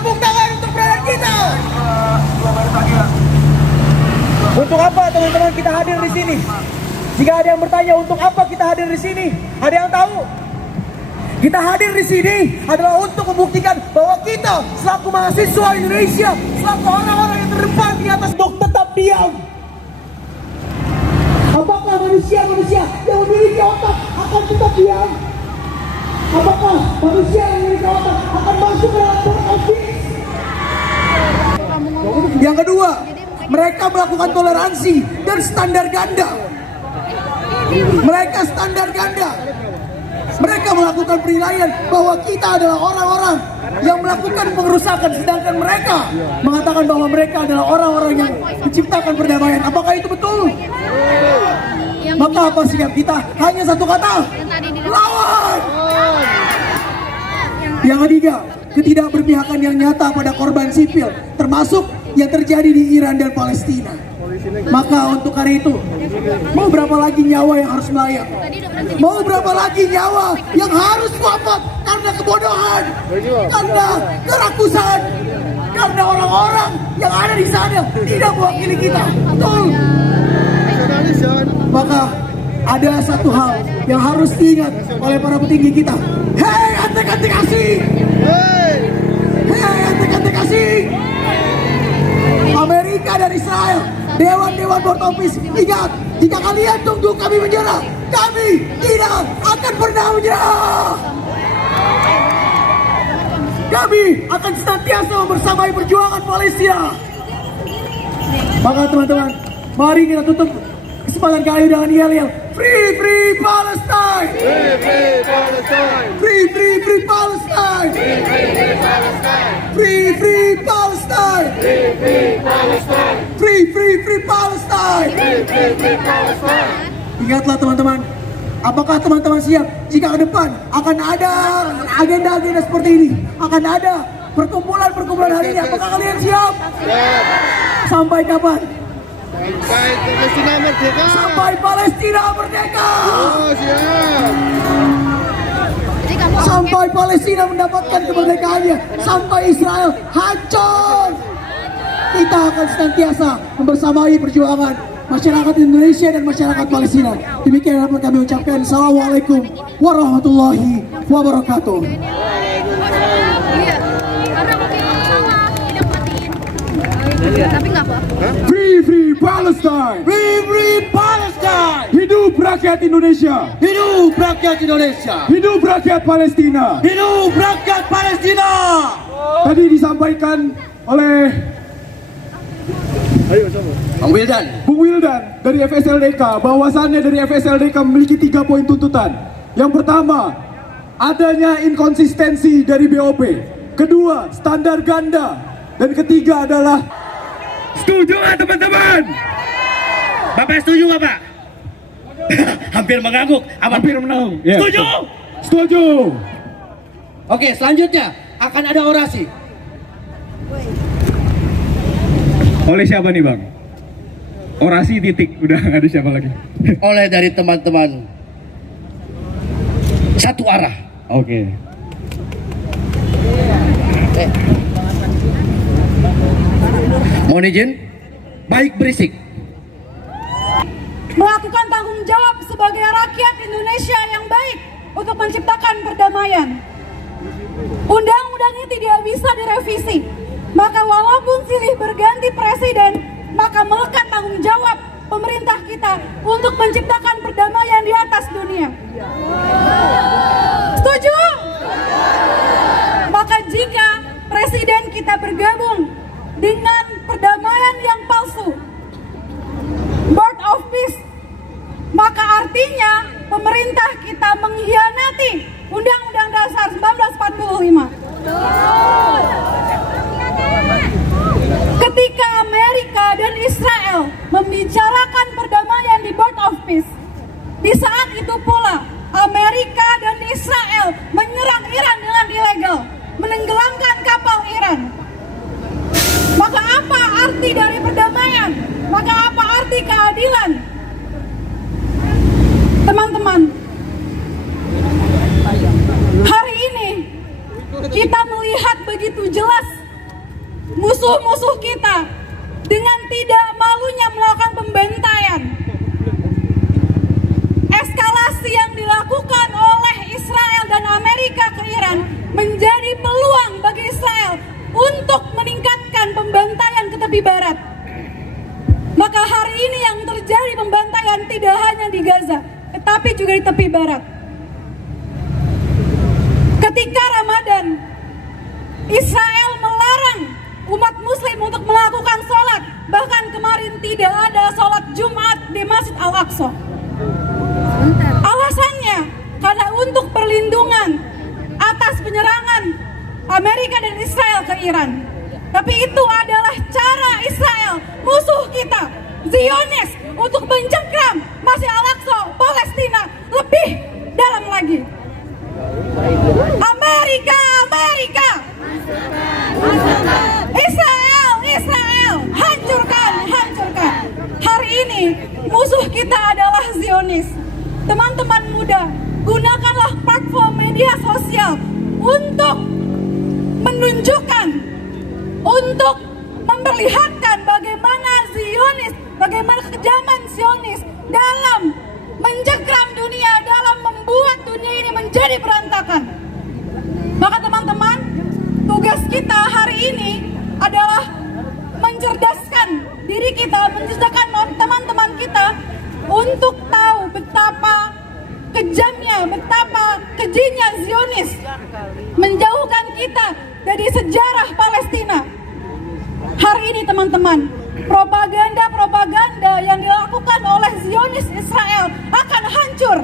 tepuk tangan untuk brother kita. Untuk apa teman-teman kita hadir di sini? Jika ada yang bertanya untuk apa kita hadir di sini, ada yang tahu? Kita hadir di sini adalah untuk membuktikan bahwa kita selaku mahasiswa Indonesia, selaku orang-orang yang terdepan di atas untuk tetap diam. Apakah manusia-manusia yang memiliki otak akan tetap diam? Apakah manusia yang memiliki otak akan masuk ke dalam konflik? Yang kedua, mereka melakukan toleransi dan standar ganda. Mereka standar ganda. Mereka melakukan penilaian bahwa kita adalah orang-orang yang melakukan pengerusakan, sedangkan mereka mengatakan bahwa mereka adalah orang-orang yang menciptakan perdamaian. Apakah itu betul? Maka apa sikap kita? Hanya satu kata, lawan! Yang ketiga, ketidakberpihakan yang nyata pada korban sipil, termasuk yang terjadi di Iran dan Palestina. Maka untuk hari itu, mau berapa lagi nyawa yang harus melayang? Mau berapa lagi nyawa yang harus wafat karena kebodohan, karena kerakusan, karena orang-orang yang ada di sana tidak mewakili kita? Betul. Maka ada satu hal yang harus diingat oleh para petinggi kita. Hei antek-antek asing! Hei antek-antek asing! Amerika dan Israel, dewan-dewan Board of Peace, ingat, jika kalian tunggu kami menyerah, kami tidak akan pernah menyerah. Kami akan senantiasa membersamai perjuangan Palestina. Maka teman-teman, mari kita tutup kesempatan kali dengan yel-yel Free Free Palestine! Free Free Palestine! Free Free Free Palestine! Free Free Palestine! Free Free Palestine! Free Free Free Palestine! Free Free Free Palestine! Ingatlah teman-teman, apakah teman-teman siap jika ke depan akan ada agenda-agenda seperti ini? Akan ada perkumpulan-perkumpulan hari ini, apakah kalian siap? Sampai kapan? Sampai Palestina merdeka. Sampai Palestina merdeka. Oh, siap. Sampai Palestina mendapatkan kemerdekaannya. Sampai Israel hancur. Kita akan senantiasa membersamai perjuangan masyarakat Indonesia dan masyarakat Palestina. Demikian dapat kami ucapkan. Assalamualaikum warahmatullahi wabarakatuh. Tapi nggak apa. Free Free Palestine! Free Free Palestine! Hidup rakyat Indonesia! Hidup rakyat Indonesia! Hidup rakyat Palestina! Hidup rakyat Palestina! Tadi disampaikan oleh Bang Wildan. Bung Wildan dari FSLDK bahwasannya dari FSLDK memiliki 3 poin tuntutan. Yang pertama, adanya inkonsistensi dari BOP. Kedua, standar ganda. Dan ketiga adalah setuju nggak teman-teman? Bapak setuju nggak Pak? Hampir mengangguk. Hampir menang. Ya, Setuju? Setuju. Oke, selanjutnya akan ada orasi. Oleh siapa nih Bang? Orasi titik. Udah nggak ada siapa lagi. Oleh dari teman-teman satu arah. Oke. Mohon izin, baik berisik. Melakukan tanggung jawab sebagai rakyat Indonesia yang baik untuk menciptakan perdamaian. Undang-undang ini tidak bisa direvisi. Maka walaupun silih berganti presiden, maka melekat tanggung jawab pemerintah kita untuk menciptakan perdamaian di atas dunia. Setuju? Maka jika presiden kita bergabung dengan perdamaian yang palsu, Board of Peace, maka artinya pemerintah kita mengkhianati Undang-Undang Dasar 1945. Ketika Amerika dan Israel membicarakan perdamaian di Board of Peace, di saat itu pula Amerika dan Israel menyerang Iran dengan ilegal, menenggelamkan kapal Iran. Maka apa arti dari perdamaian? Maka apa arti keadilan? Teman-teman, hari ini kita melihat begitu jelas musuh-musuh kita dengan tidak malunya melakukan pembantaian. Eskalasi yang dilakukan oleh Israel dan Amerika ke Iran menjadi peluang bagi Israel untuk meningkatkan pembantaian ke tepi barat. Maka hari ini yang terjadi pembantaian tidak hanya di Gaza, tetapi juga di tepi barat. Ketika Ramadan, Israel melarang umat muslim untuk melakukan sholat. Bahkan kemarin tidak ada sholat Jumat di Masjid Al-Aqsa. Alasannya karena untuk perlindungan atas penyerangan Amerika dan Israel ke Iran. Tapi itu adalah cara Israel, musuh kita, Zionis, untuk mencengkram Masjid Al-Aqsa, Palestina lebih dalam lagi. Amerika, Amerika, Israel, hancurkan, hancurkan. Hari ini musuh kita adalah Zionis. Teman-teman muda, gunakanlah platform media sosial untuk menunjukkan, untuk memperlihatkan bagaimana Zionis, bagaimana kekejaman Zionis dalam mencengkram dunia, dalam membuat dunia ini menjadi berantakan. Maka teman-teman, tugas kita hari ini adalah mencerdaskan diri kita, mencerdaskan teman-teman kita untuk tahu betapa kejamnya, betapa kejinya Zionis menjauhkan kita dari sejarah Palestina. Hari ini teman-teman, propaganda yang dilakukan oleh Zionis Israel akan hancur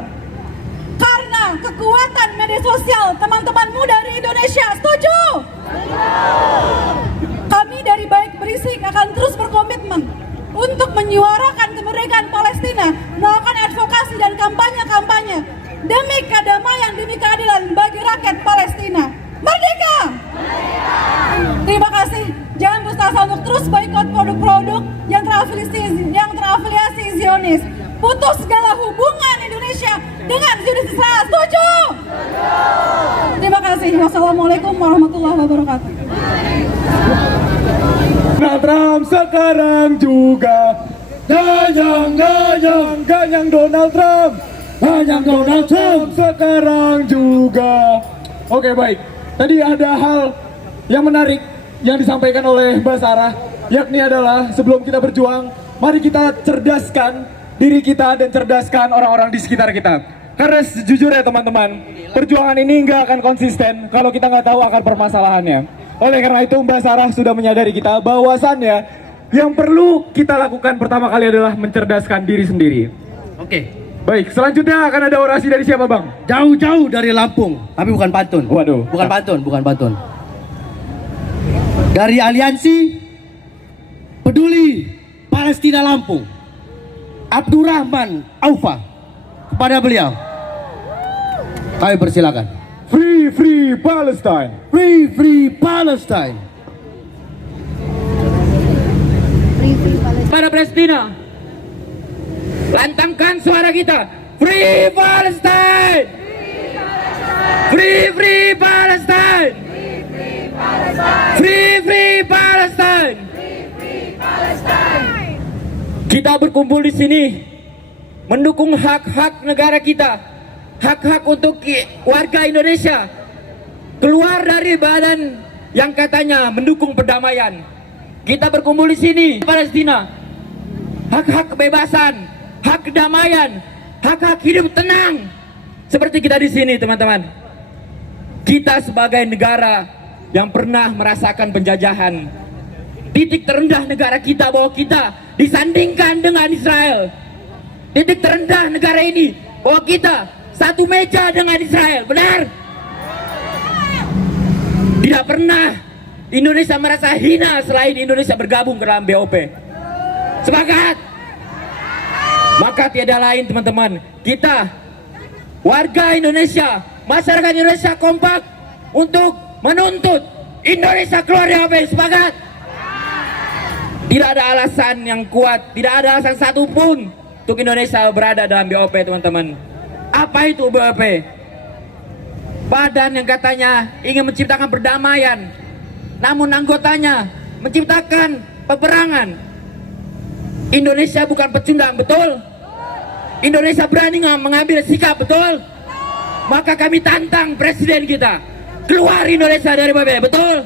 karena kekuatan media sosial. Teman-teman muda di Indonesia, setuju? Kami dari Baik Berisik akan terus berkomitmen untuk menyuarakan kemerdekaan Palestina, melakukan advokasi dan kampanye-kampanye demi kedamaian, demi keadilan bagi rakyat Palestina. Merdeka! Terima kasih. Jangan putus asa untuk terus boikot produk-produk yang terafiliasi Zionis. Putus segala hubungan Indonesia dengan Zionis Israel. Setuju? Terima kasih. Wassalamualaikum warahmatullahi wabarakatuh. Donald Trump sekarang juga ganyang Donald Trump, ganyang Donald Trump sekarang juga. Oke, baik. Tadi ada hal yang menarik yang disampaikan oleh Mbak Sarah, yakni adalah sebelum kita berjuang, mari kita cerdaskan diri kita dan cerdaskan orang-orang di sekitar kita. Karena sejujurnya teman-teman, perjuangan ini nggak akan konsisten kalau kita nggak tahu akar permasalahannya. Oleh karena itu Mbak Sarah sudah menyadari kita bahwasannya yang perlu kita lakukan pertama kali adalah mencerdaskan diri sendiri. Oke. Baik, selanjutnya akan ada orasi dari siapa Bang? Jauh-jauh dari Lampung, tapi bukan pantun. Waduh. Bukan pantun. Dari Aliansi Peduli Palestina Lampung, Abdurrahman Aufa. Kepada beliau, kami persilakan. Free Palestine. Free Palestine. Para Palestina, lantangkan suara kita. Free Palestine. Free Palestine. Free Palestine. Kita berkumpul di sini mendukung hak-hak negara kita, hak-hak untuk warga Indonesia keluar dari badan yang katanya mendukung perdamaian. Kita berkumpul di sini Palestina, hak-hak kebebasan, hak kedamaian, hak-hak hidup tenang. Seperti kita di sini teman-teman. Kita sebagai negara yang pernah merasakan penjajahan, titik terendah negara kita bahwa kita disandingkan dengan Israel. Titik terendah negara ini bahwa kita satu meja dengan Israel. Benar? Tidak pernah Indonesia merasa hina selain Indonesia bergabung ke dalam BOP. Sepakat? Maka tiada lain teman-teman, kita warga Indonesia, masyarakat Indonesia kompak untuk menuntut Indonesia keluar dari BOP. Sepakat? Tidak ada alasan yang kuat, tidak ada alasan satupun untuk Indonesia berada dalam BOP teman-teman. Apa itu BOP? Badan yang katanya ingin menciptakan perdamaian, namun anggotanya menciptakan peperangan. Indonesia bukan pecundang, betul? Indonesia berani nggak mengambil sikap, betul? Maka kami tantang presiden kita, keluar Indonesia dari PBB, betul?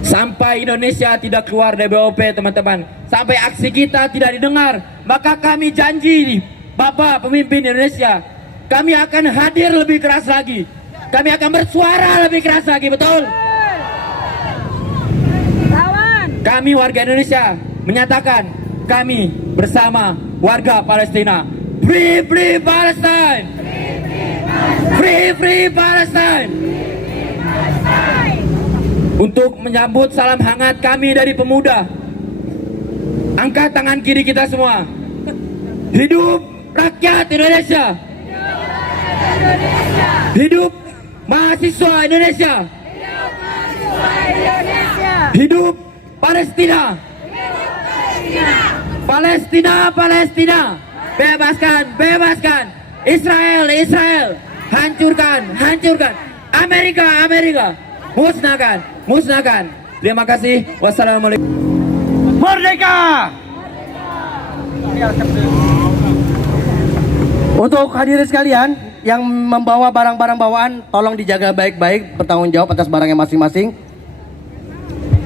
Sampai Indonesia tidak keluar dari BOP, teman-teman, sampai aksi kita tidak didengar, maka kami janji, Bapak pemimpin Indonesia, kami akan hadir lebih keras lagi, kami akan bersuara lebih keras lagi, betul? Kami warga Indonesia menyatakan kami bersama warga Palestina. Free Free Palestine. Free Free Palestine. Untuk menyambut salam hangat kami dari pemuda, angkat tangan kiri kita semua. Hidup rakyat Indonesia. Hidup mahasiswa Indonesia. Hidup Palestina. Palestina, Palestina. Bebaskan, bebaskan. Israel, Israel. Hancurkan, hancurkan. Amerika, Amerika. Musnahkan, musnahkan. Terima kasih. Wassalamualaikum. Merdeka! Untuk hadirin sekalian yang membawa barang-barang bawaan, tolong dijaga baik-baik, bertanggung jawab atas barangnya masing-masing.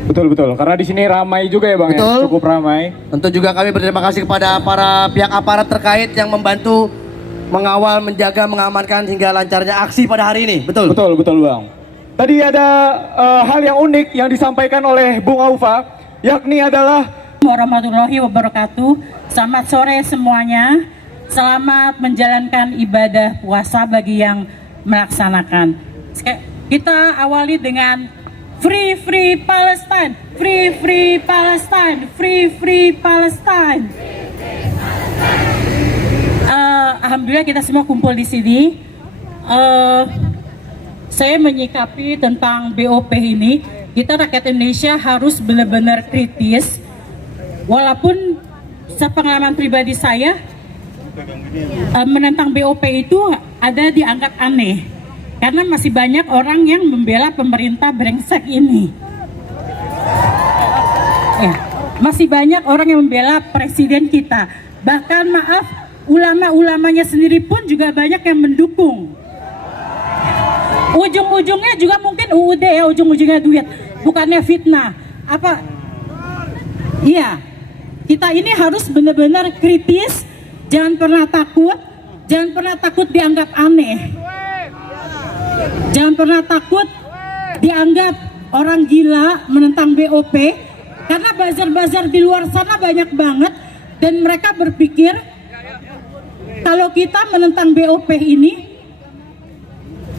Betul, karena di sini ramai juga ya Bang. Betul. Ya? Cukup ramai. Tentu juga kami berterima kasih kepada para pihak aparat terkait yang membantu mengawal, menjaga, mengamankan hingga lancarnya aksi pada hari ini. Betul. Betul Bang. Tadi ada hal yang unik yang disampaikan oleh Bung Aufa, yakni adalah warahmatullahi wabarakatuh. Selamat sore semuanya. Selamat menjalankan ibadah puasa bagi yang melaksanakan. Kita awali dengan Free Free Palestine, Free Free Palestine, Free Free Palestine. Alhamdulillah kita semua kumpul di sini. Saya menyikapi tentang BOP ini, kita rakyat Indonesia harus benar-benar kritis. Walaupun sepengalaman pribadi saya, menentang BOP itu ada dianggap aneh. Karena masih banyak orang yang membela pemerintah brengsek ini. Ya, masih banyak orang yang membela presiden kita. Bahkan maaf, ulama-ulamanya sendiri pun juga banyak yang mendukung. Ujung-ujungnya juga mungkin UUD ya, ujung-ujungnya duit, bukannya fitnah. Apa? Iya, kita ini harus benar-benar kritis, jangan pernah takut dianggap aneh. Jangan pernah takut dianggap orang gila menentang BOP, karena bazar-bazar di luar sana banyak banget dan mereka berpikir kalau kita menentang BOP ini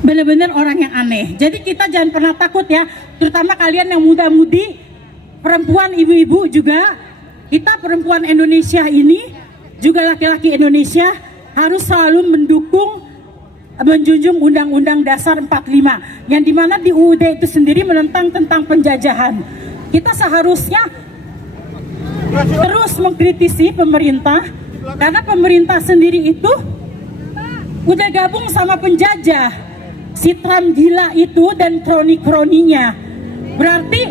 benar-benar orang yang aneh. Jadi kita jangan pernah takut ya, terutama kalian yang muda-mudi, perempuan, ibu-ibu juga. Kita perempuan Indonesia ini, juga laki-laki Indonesia harus selalu menjunjung Undang-Undang Dasar 45 yang dimana di UUD itu sendiri menentang tentang penjajahan. Kita seharusnya terus mengkritisi pemerintah karena pemerintah sendiri itu udah gabung sama penjajah, si Trump gila itu dan kroni-kroninya. Berarti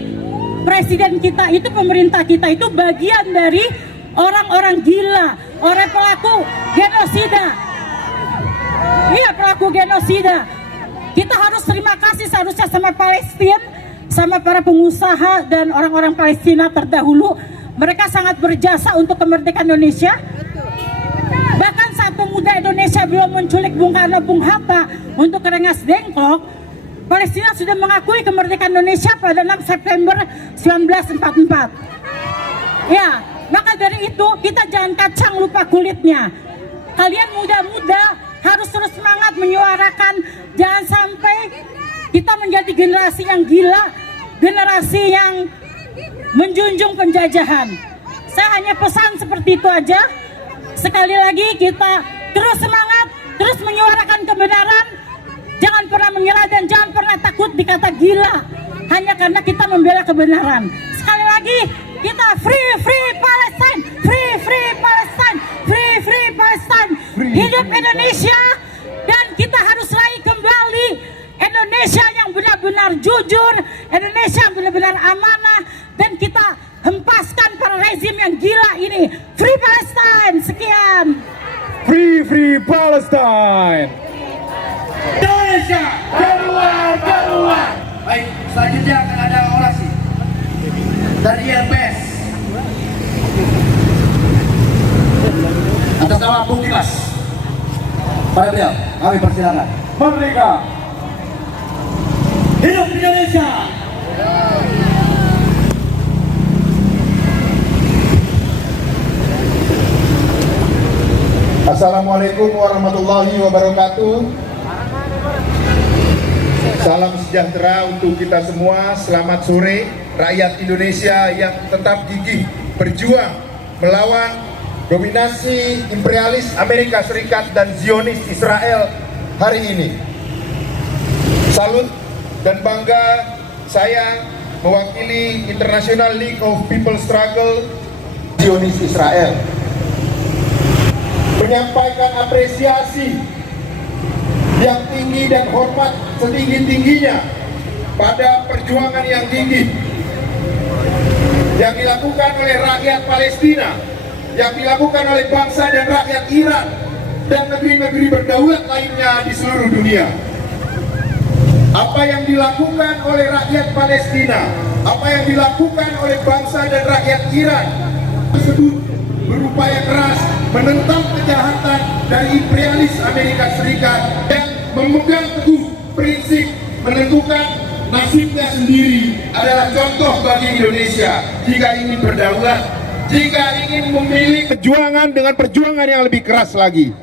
presiden kita itu, pemerintah kita itu bagian dari orang-orang gila, orang pelaku genosida. Iya, pelaku genosida. Kita harus terima kasih seharusnya sama Palestina, sama para pengusaha dan orang-orang Palestina terdahulu. Mereka sangat berjasa untuk kemerdekaan Indonesia. Bahkan saat pemuda Indonesia belum menculik Bung Karno, Bung Hatta untuk Rengas Dengklok, Palestina sudah mengakui kemerdekaan Indonesia pada 6 September 1944. Ya, maka dari itu kita jangan kacang lupa kulitnya. Kalian muda-muda harus terus semangat menyuarakan, jangan sampai kita menjadi generasi yang gila, generasi yang menjunjung penjajahan. Saya hanya pesan seperti itu aja. Sekali lagi kita terus semangat, terus menyuarakan kebenaran. Jangan pernah mengira dan jangan pernah takut dikata gila hanya karena kita membela kebenaran. Sekali lagi kita Free Free Palestine, Free Free Palestine, Free Free Palestine. Hidup Indonesia, dan kita harus raih kembali Indonesia yang benar-benar jujur, Indonesia yang benar-benar amanah, dan kita hempaskan para rezim yang gila ini. Free Palestine, sekian. Free Palestine. Indonesia keluar. Baik, selanjutnya akan ada orasi dari YPS atas nama Bung Dimas. Pada beliau, kami persilakan. Merdeka. Hidup Indonesia. Assalamualaikum warahmatullahi wabarakatuh. Salam sejahtera untuk kita semua. Selamat sore rakyat Indonesia yang tetap gigih berjuang melawan dominasi imperialis Amerika Serikat dan Zionis Israel hari ini. Salut dan bangga saya mewakili International League of People Struggle Zionis Israel menyampaikan apresiasi yang tinggi dan hormat setinggi-tingginya pada perjuangan yang gigih yang dilakukan oleh rakyat Palestina, yang dilakukan oleh bangsa dan rakyat Iran dan negeri-negeri berdaulat lainnya di seluruh dunia. Apa yang dilakukan oleh rakyat Palestina, apa yang dilakukan oleh bangsa dan rakyat Iran tersebut berupaya keras menentang kejahatan dari imperialis Amerika Serikat dan memegang teguh prinsip menentukan nasibnya sendiri adalah contoh bagi Indonesia jika ingin berdaulat, jika ingin memilih perjuangan dengan perjuangan yang lebih keras lagi.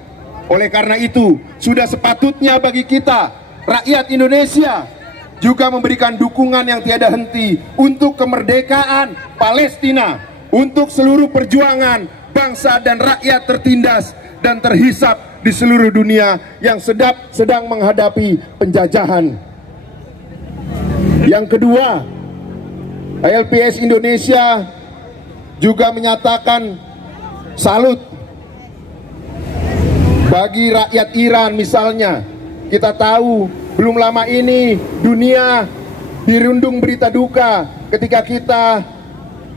Oleh karena itu, sudah sepatutnya bagi kita, rakyat Indonesia, juga memberikan dukungan yang tiada henti untuk kemerdekaan Palestina, untuk seluruh perjuangan bangsa dan rakyat tertindas dan terhisap di seluruh dunia yang sedang menghadapi penjajahan. Yang kedua, LPS Indonesia juga menyatakan salut bagi rakyat Iran. Misalnya, kita tahu belum lama ini dunia dirundung berita duka ketika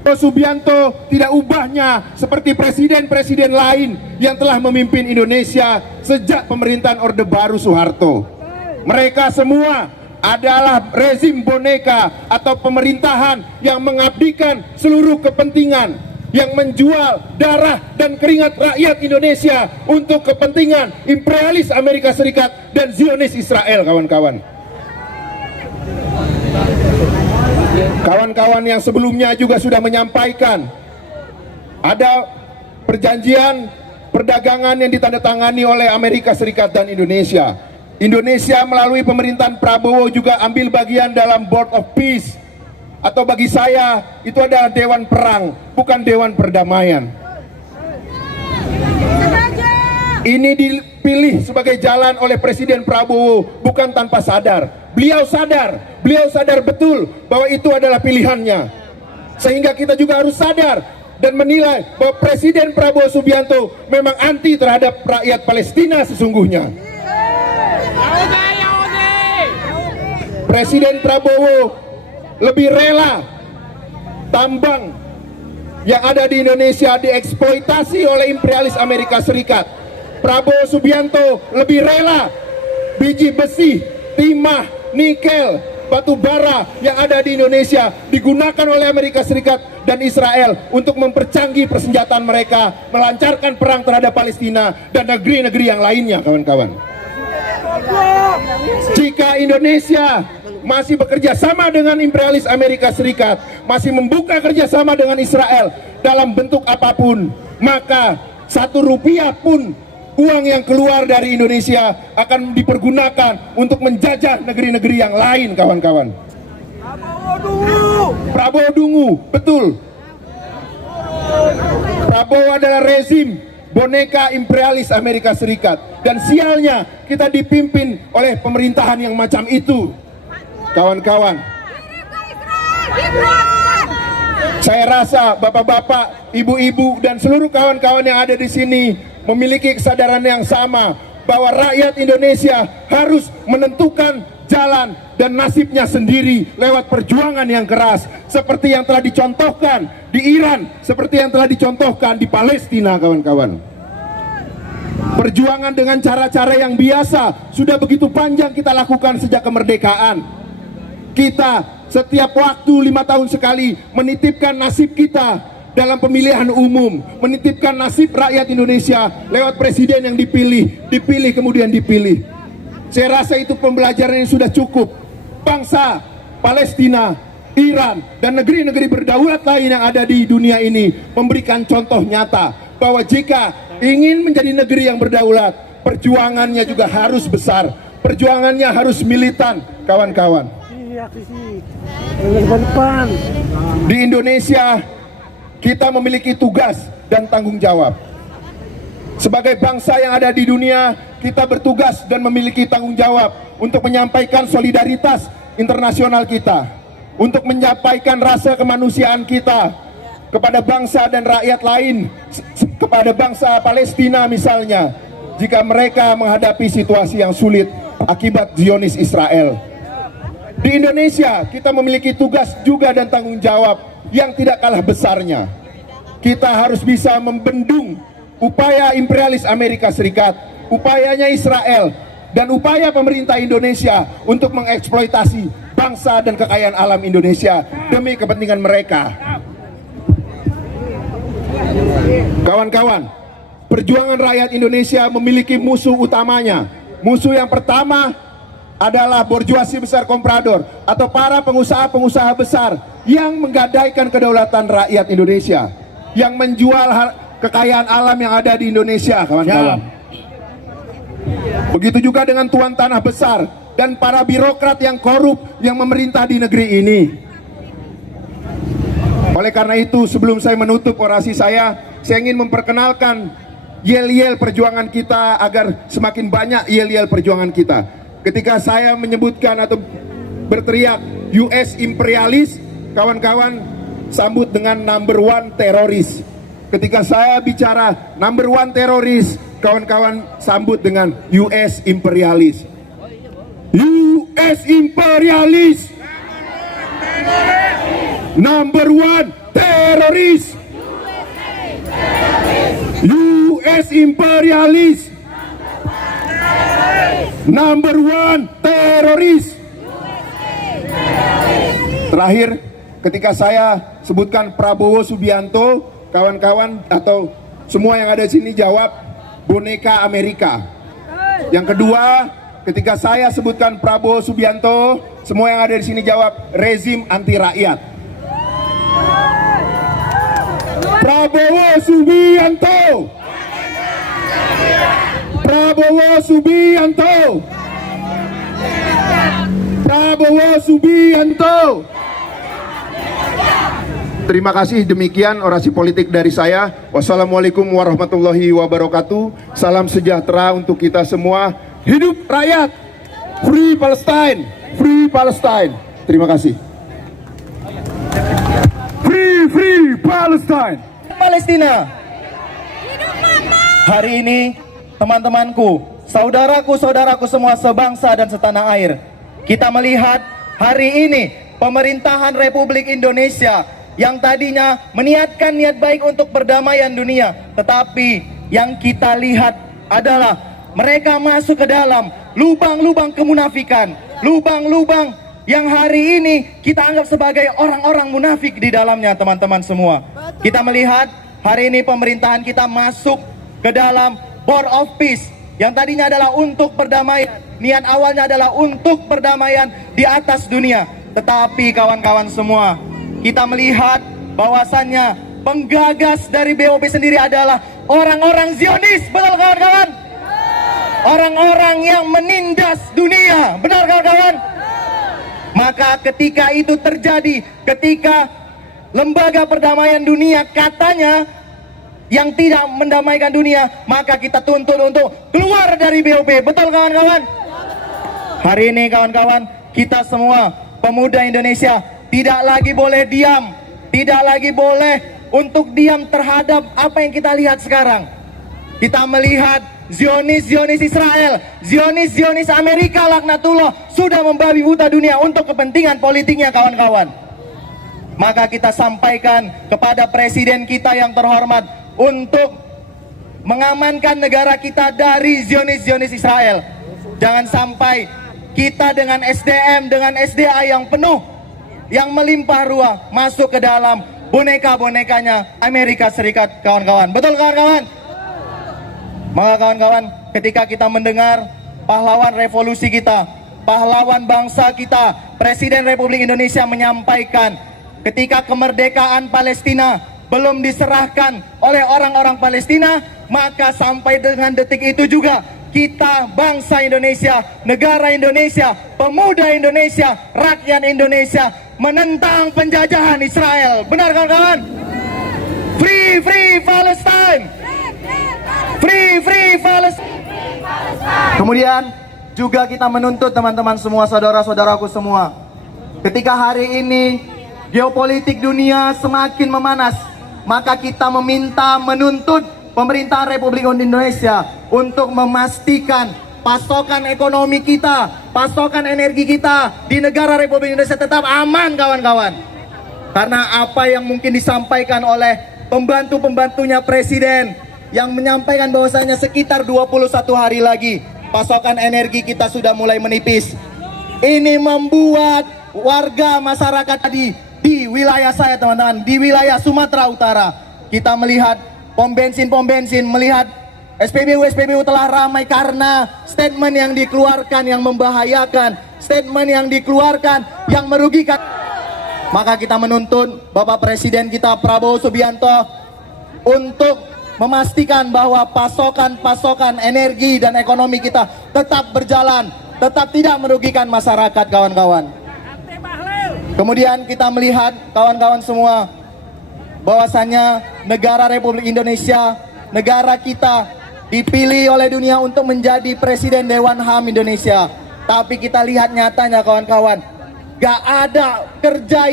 Subianto tidak ubahnya seperti presiden-presiden lain yang telah memimpin Indonesia sejak pemerintahan Orde Baru Soeharto. Mereka semua adalah rezim boneka atau pemerintahan yang mengabdikan seluruh kepentingan, yang menjual darah dan keringat rakyat Indonesia untuk kepentingan imperialis Amerika Serikat dan Zionis Israel, kawan-kawan. Kawan-kawan yang sebelumnya juga sudah menyampaikan ada perjanjian perdagangan yang ditandatangani oleh Amerika Serikat dan Indonesia. Indonesia melalui pemerintahan Prabowo juga ambil bagian dalam Board of Peace, atau bagi saya itu adalah Dewan Perang, bukan Dewan Perdamaian. Ini dipilih sebagai jalan oleh Presiden Prabowo bukan tanpa sadar. Beliau sadar betul bahwa itu adalah pilihannya. Sehingga kita juga harus sadar dan menilai bahwa Presiden Prabowo Subianto memang anti terhadap rakyat Palestina sesungguhnya. Presiden Prabowo lebih rela tambang yang ada di Indonesia dieksploitasi oleh imperialis Amerika Serikat. Prabowo Subianto lebih rela biji besi, timah, nikel, batu bara yang ada di Indonesia digunakan oleh Amerika Serikat dan Israel untuk mempercanggih persenjataan mereka, melancarkan perang terhadap Palestina dan negeri-negeri yang lainnya, kawan-kawan. Jika Indonesia masih bekerja sama dengan imperialis Amerika Serikat, masih membuka kerjasama dengan Israel dalam bentuk apapun, maka 1 rupiah pun uang yang keluar dari Indonesia akan dipergunakan untuk menjajah negeri-negeri yang lain, kawan-kawan. Prabowo dungu, betul. Prabowo adalah rezim boneka imperialis Amerika Serikat, dan sialnya kita dipimpin oleh pemerintahan yang macam itu, kawan-kawan. Saya rasa bapak-bapak, ibu-ibu, dan seluruh kawan-kawan yang ada di sini memiliki kesadaran yang sama bahwa rakyat Indonesia harus menentukan jalan dan nasibnya sendiri lewat perjuangan yang keras, seperti yang telah dicontohkan di Iran, seperti yang telah dicontohkan di Palestina, kawan-kawan. Perjuangan dengan cara-cara yang biasa sudah begitu panjang kita lakukan sejak kemerdekaan. Kita setiap waktu 5 tahun sekali menitipkan nasib kita dalam pemilihan umum, menitipkan nasib rakyat Indonesia lewat presiden yang dipilih kemudian dipilih. Saya rasa itu pembelajaran yang sudah cukup. Bangsa Palestina, Iran, dan negeri-negeri berdaulat lain yang ada di dunia ini memberikan contoh nyata bahwa jika ingin menjadi negeri yang berdaulat, perjuangannya juga harus besar, perjuangannya harus militan, kawan-kawan. Di Indonesia, kita memiliki tugas dan tanggung jawab. Sebagai bangsa yang ada di dunia, kita bertugas dan memiliki tanggung jawab untuk menyampaikan solidaritas internasional kita, untuk menyampaikan rasa kemanusiaan kita kepada bangsa dan rakyat lain, kepada bangsa Palestina misalnya, jika mereka menghadapi situasi yang sulit akibat Zionis Israel. Di Indonesia, kita memiliki tugas juga dan tanggung jawab yang tidak kalah besarnya. Kita harus bisa membendung upaya imperialis Amerika Serikat, upayanya Israel, dan upaya pemerintah Indonesia untuk mengeksploitasi bangsa dan kekayaan alam Indonesia demi kepentingan mereka. Kawan-kawan, perjuangan rakyat Indonesia memiliki musuh utamanya. Musuh yang pertama adalah borjuasi besar komprador atau para pengusaha-pengusaha besar yang menggadaikan kedaulatan rakyat Indonesia, yang menjual kekayaan alam yang ada di Indonesia, kawan-kawan. Begitu juga dengan tuan tanah besar dan para birokrat yang korup yang memerintah di negeri ini. Oleh karena itu, sebelum saya menutup orasi saya ingin memperkenalkan yel-yel perjuangan kita agar semakin banyak yel-yel perjuangan kita. Ketika saya menyebutkan atau berteriak US imperialis, kawan-kawan sambut dengan number one teroris. Ketika saya bicara number one teroris, kawan-kawan sambut dengan US imperialis. US imperialis, number one teroris. US imperialis, number one teroris. Terakhir, ketika saya sebutkan Prabowo Subianto, kawan-kawan atau semua yang ada di sini jawab boneka Amerika. Yang kedua, ketika saya sebutkan Prabowo Subianto, semua yang ada di sini jawab rezim anti rakyat. Prabowo Subianto, Prabowo Subianto, Prabowo Subianto. Terima kasih, demikian orasi politik dari saya. Wassalamualaikum warahmatullahi wabarakatuh. Salam sejahtera untuk kita semua. Hidup rakyat, Free Palestine, Free Palestine. Terima kasih. Free Palestine. Palestina. Hari ini teman-temanku, saudaraku-saudaraku semua sebangsa dan setanah air, kita melihat hari ini pemerintahan Republik Indonesia yang tadinya meniatkan niat baik untuk perdamaian dunia, tetapi yang kita lihat adalah mereka masuk ke dalam lubang-lubang kemunafikan, lubang-lubang yang hari ini kita anggap sebagai orang-orang munafik di dalamnya, teman-teman semua. Kita melihat hari ini pemerintahan kita masuk ke dalam Board of Peace yang tadinya adalah untuk perdamaian, niat awalnya adalah untuk perdamaian di atas dunia. Tetapi kawan-kawan semua, kita melihat bahwasannya penggagas dari BOP sendiri adalah orang-orang Zionis, betul kawan-kawan? Orang-orang yang menindas dunia, benar kawan-kawan? Maka ketika itu terjadi, ketika lembaga perdamaian dunia katanya yang tidak mendamaikan dunia, maka kita tuntut untuk keluar dari BOP, betul kawan-kawan? Hari ini kawan-kawan, kita semua pemuda Indonesia tidak lagi boleh diam, tidak lagi boleh untuk diam terhadap apa yang kita lihat sekarang. Kita melihat Zionis Israel, Zionis Amerika laknatullah sudah membabi buta dunia untuk kepentingan politiknya kawan-kawan. Maka kita sampaikan kepada presiden kita yang terhormat untuk mengamankan negara kita dari Zionis Israel. Jangan sampai kita dengan SDM, dengan SDA yang penuh, yang melimpah ruah masuk ke dalam boneka-bonekanya Amerika Serikat kawan-kawan. Betul kawan-kawan? Maka kawan-kawan, ketika kita mendengar pahlawan revolusi kita, pahlawan bangsa kita, Presiden Republik Indonesia menyampaikan ketika kemerdekaan Palestina belum diserahkan oleh orang-orang Palestina, maka sampai dengan detik itu juga kita bangsa Indonesia, negara Indonesia, pemuda Indonesia, rakyat Indonesia menentang penjajahan Israel. Benar kawan-kawan? Free Palestine! Free Palestine! Kemudian juga kita menuntut teman-teman semua, saudara-saudaraku semua, ketika hari ini geopolitik dunia semakin memanas, maka kita menuntut pemerintah Republik Indonesia untuk memastikan pasokan ekonomi kita, pasokan energi kita di negara Republik Indonesia tetap aman kawan-kawan. Karena apa yang mungkin disampaikan oleh pembantu-pembantunya presiden yang menyampaikan bahwasanya sekitar 21 hari lagi pasokan energi kita sudah mulai menipis. Ini membuat warga masyarakat di wilayah saya teman-teman, di wilayah Sumatera Utara, kita melihat pom bensin, melihat SPBU telah ramai karena statement yang dikeluarkan yang membahayakan, statement yang dikeluarkan yang merugikan. Maka kita menuntut Bapak Presiden kita Prabowo Subianto untuk memastikan bahwa pasokan energi dan ekonomi kita tetap berjalan, tetap tidak merugikan masyarakat kawan-kawan. Kemudian kita melihat kawan-kawan semua bahwasanya negara Republik Indonesia, negara kita dipilih oleh dunia untuk menjadi Presiden Dewan HAM Indonesia. Tapi kita lihat nyatanya kawan-kawan, gak ada kerja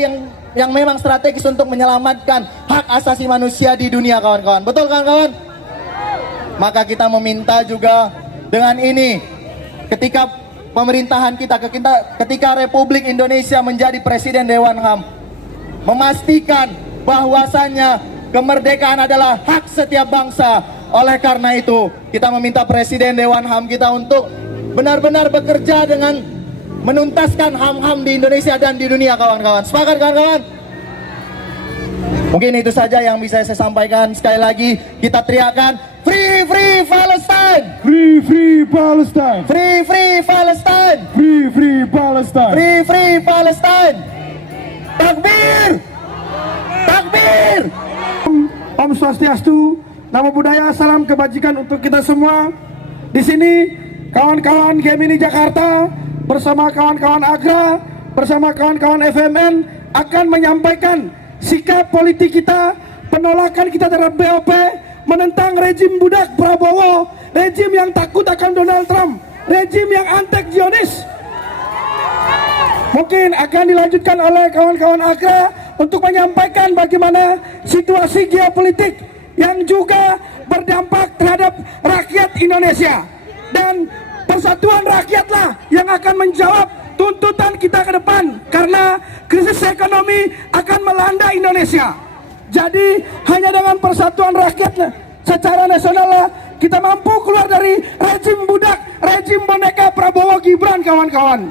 yang memang strategis untuk menyelamatkan hak asasi manusia di dunia kawan-kawan. Betul kawan-kawan? Maka kita meminta juga dengan ini, ketika pemerintahan kita, ketika Republik Indonesia menjadi Presiden Dewan HAM, memastikan bahwasanya kemerdekaan adalah hak setiap bangsa. Oleh karena itu, kita meminta Presiden Dewan HAM kita untuk benar-benar bekerja dengan menuntaskan HAM-HAM di Indonesia dan di dunia kawan-kawan. Sepakat kawan-kawan? Mungkin itu saja yang bisa saya sampaikan. Sekali lagi kita teriakan Free Palestine! Free Palestine! Free Palestine! Free Palestine! Free Palestine! Takbir! Takbir! Om Swastiastu, Namo Buddhaya, salam kebajikan untuk kita semua. Di sini kawan-kawan Gemini Jakarta bersama kawan-kawan Agra, bersama kawan-kawan FMN akan menyampaikan sikap politik kita, penolakan kita terhadap BOP, menentang rejim budak Prabowo, rejim yang takut akan Donald Trump, rejim yang anti-Zionis. Mungkin akan dilanjutkan oleh kawan-kawan Agra untuk menyampaikan bagaimana situasi geopolitik yang juga berdampak terhadap rakyat Indonesia. Dan persatuan rakyatlah yang akan menjawab tuntutan kita ke depan, karena krisis ekonomi akan melanda Indonesia. Jadi hanya dengan persatuan rakyat secara nasional lah kita mampu keluar dari rejim budak, rejim boneka Prabowo Gibran kawan-kawan.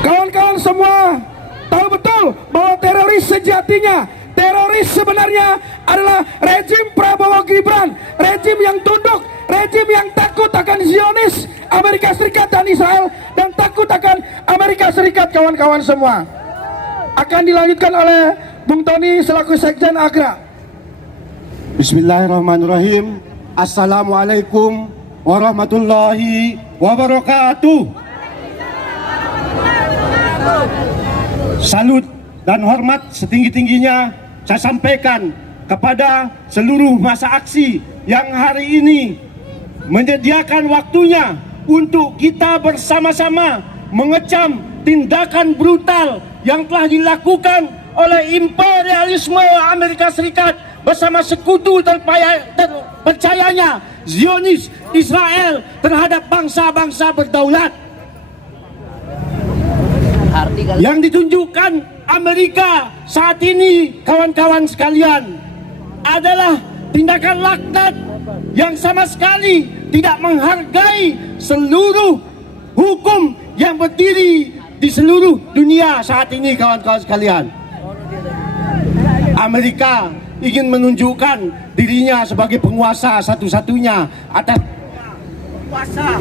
Kawan-kawan semua tahu betul bahwa teroris sejatinya, teroris sebenarnya adalah rejim Prabowo Gibran, rejim yang tunduk, rejim yang takut akan Zionis, Amerika Serikat dan Israel, dan takut akan Amerika Serikat kawan-kawan semua. Akan dilanjutkan oleh Bung Tony selaku Sekjen Agra. Bismillahirrahmanirrahim. Assalamualaikum warahmatullahi wabarakatuh. Salut dan hormat setinggi-tingginya saya sampaikan kepada seluruh massa aksi yang hari ini menyediakan waktunya untuk kita bersama-sama mengecam tindakan brutal yang telah dilakukan oleh imperialisme Amerika Serikat bersama sekutu terpercayanya Zionis Israel terhadap bangsa-bangsa berdaulat. Yang ditunjukkan Amerika saat ini, kawan-kawan sekalian, adalah tindakan laknat yang sama sekali tidak menghargai seluruh hukum yang berdiri di seluruh dunia saat ini, kawan-kawan sekalian. Amerika ingin menunjukkan dirinya sebagai penguasa satu-satunya atas kuasa.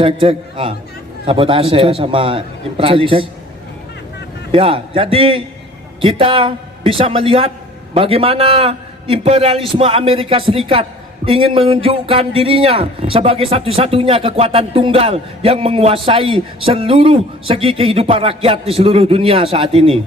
Cek. Sabotase ya sama imperialis. Cek. Ya, jadi kita bisa melihat bagaimana imperialisme Amerika Serikat ingin menunjukkan dirinya sebagai satu-satunya kekuatan tunggal yang menguasai seluruh segi kehidupan rakyat di seluruh dunia saat ini.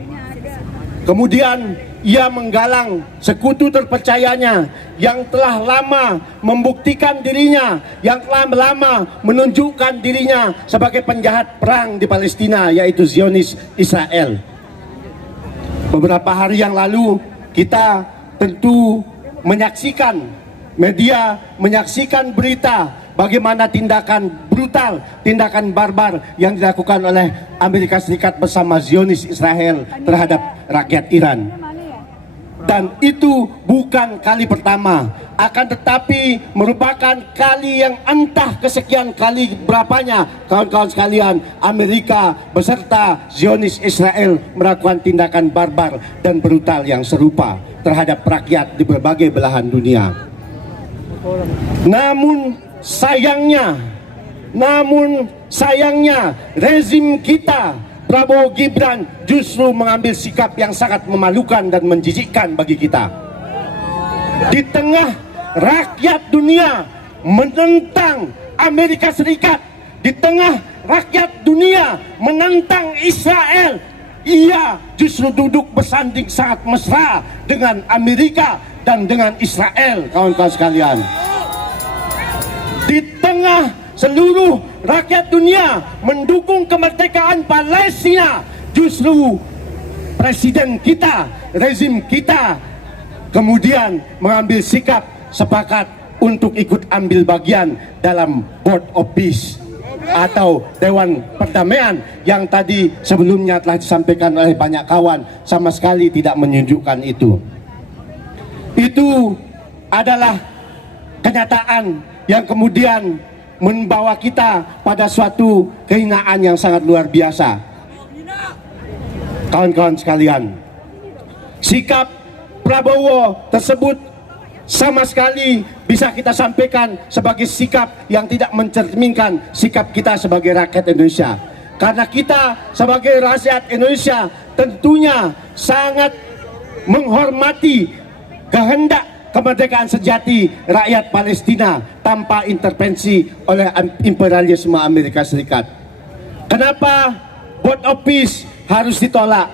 Kemudian ia menggalang sekutu terpercayanya yang telah lama membuktikan dirinya, yang telah lama menunjukkan dirinya sebagai penjahat perang di Palestina, yaitu Zionis Israel. Beberapa hari yang lalu kita tentu menyaksikan, media menyaksikan berita bagaimana tindakan brutal, tindakan barbar yang dilakukan oleh Amerika Serikat bersama Zionis Israel terhadap rakyat Iran. Dan itu bukan kali pertama, akan tetapi merupakan kali yang entah kesekian kali berapanya, kawan-kawan sekalian, Amerika beserta Zionis Israel melakukan tindakan barbar dan brutal yang serupa terhadap rakyat di berbagai belahan dunia. Namun sayangnya rezim kita, Prabowo Gibran, justru mengambil sikap yang sangat memalukan dan menjijikkan bagi kita. Di tengah rakyat dunia menentang Amerika Serikat, di tengah rakyat dunia menentang Israel, ia justru duduk bersanding sangat mesra dengan Amerika dan dengan Israel, kawan-kawan sekalian. Di tengah seluruh rakyat dunia mendukung kemerdekaan Palestina, justru presiden kita, rezim kita kemudian mengambil sikap sepakat untuk ikut ambil bagian dalam Board of Peace atau Dewan Perdamaian yang tadi sebelumnya telah disampaikan oleh banyak kawan, sama sekali tidak menunjukkan itu. Itu adalah kenyataan yang kemudian membawa kita pada suatu kehinaan yang sangat luar biasa. Kawan-kawan sekalian, sikap Prabowo tersebut sama sekali bisa kita sampaikan sebagai sikap yang tidak mencerminkan sikap kita sebagai rakyat Indonesia. Karena kita sebagai rakyat Indonesia tentunya sangat menghormati kehendak kemerdekaan sejati rakyat Palestina tanpa intervensi oleh imperialisme Amerika Serikat. Kenapa Board of Peace harus ditolak?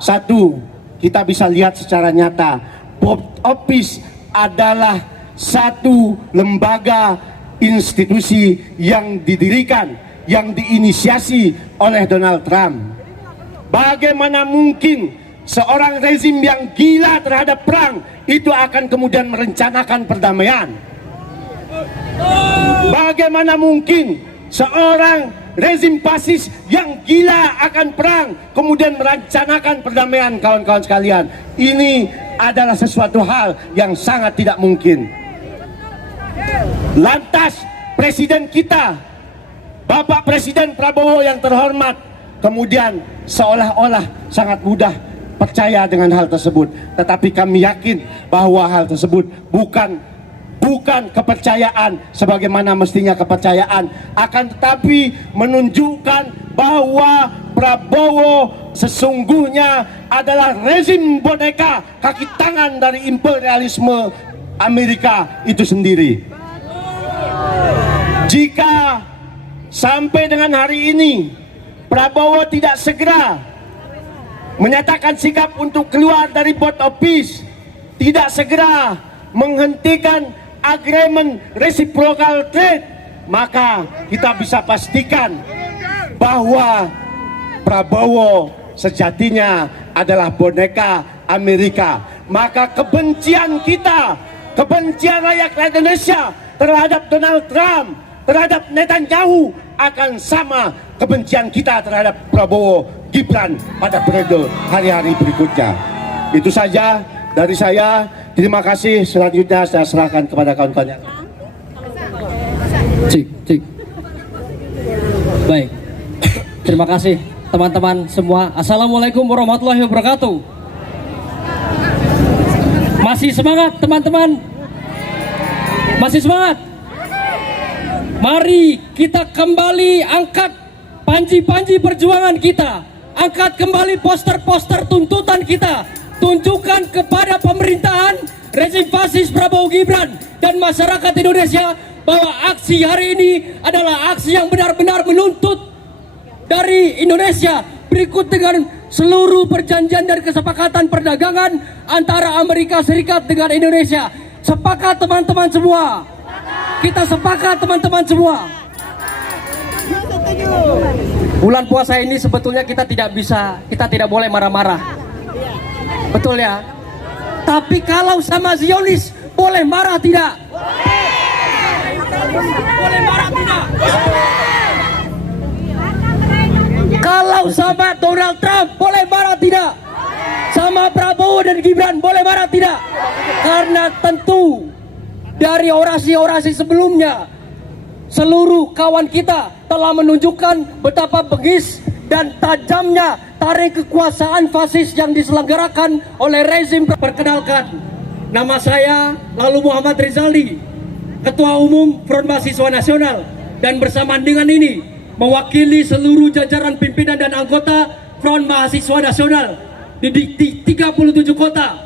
Satu, kita bisa lihat secara nyata, Board of Peace adalah satu lembaga institusi yang didirikan, yang diinisiasi oleh Donald Trump. Bagaimana mungkin seorang rezim yang gila terhadap perang itu akan kemudian merencanakan perdamaian? Bagaimana mungkin seorang rezim fasis yang gila akan perang kemudian merencanakan perdamaian, kawan-kawan sekalian? Ini adalah sesuatu hal yang sangat tidak mungkin. Lantas presiden kita, Bapak Presiden Prabowo yang terhormat, kemudian seolah-olah sangat mudah percaya dengan hal tersebut. Tetapi kami yakin bahwa hal tersebut bukan kepercayaan sebagaimana mestinya kepercayaan, akan tetapi menunjukkan bahwa Prabowo sesungguhnya adalah rezim boneka kaki tangan dari imperialisme Amerika itu sendiri. Jika sampai dengan hari ini Prabowo tidak segera menyatakan sikap untuk keluar dari Board of Peace, tidak segera menghentikan agreement reciprocal trade, maka kita bisa pastikan bahwa Prabowo sejatinya adalah boneka Amerika. Maka kebencian kita, kebencian rakyat Indonesia terhadap Donald Trump, terhadap Netanyahu akan sama kebencian kita terhadap Prabowo Gibran pada periode hari-hari berikutnya. Itu saja dari saya. Terima kasih. Selanjutnya saya serahkan kepada kawan-kawan. Cik. Baik. Terima kasih teman-teman semua. Assalamualaikum warahmatullahi wabarakatuh. Masih semangat teman-teman? Masih semangat? Mari kita kembali angkat panji-panji perjuangan kita. Angkat kembali poster-poster tuntutan kita. Tunjukkan kepada pemerintahan rezim fasis Prabowo Gibran dan masyarakat Indonesia bahwa aksi hari ini adalah aksi yang benar-benar menuntut dari Indonesia berikut dengan seluruh perjanjian dan kesepakatan perdagangan antara Amerika Serikat dengan Indonesia. Sepakat teman-teman semua? Kita sepakat teman-teman semua? Bulan puasa ini sebetulnya kita tidak boleh marah-marah. Betul ya? Tapi kalau sama Zionis boleh marah tidak? Boleh marah tidak? Kalau sama Donald Trump boleh marah tidak? Sama Prabowo dan Gibran boleh marah tidak? Karena tentu dari orasi-orasi sebelumnya seluruh kawan kita telah menunjukkan betapa bengis dan tajamnya tarik kekuasaan fasis yang diselenggarakan oleh rezim. Perkenalkan, nama saya Lalu Muhammad Rizaldi, Ketua Umum Front Mahasiswa Nasional, dan bersamaan dengan ini mewakili seluruh jajaran pimpinan dan anggota Front Mahasiswa Nasional di 37 kota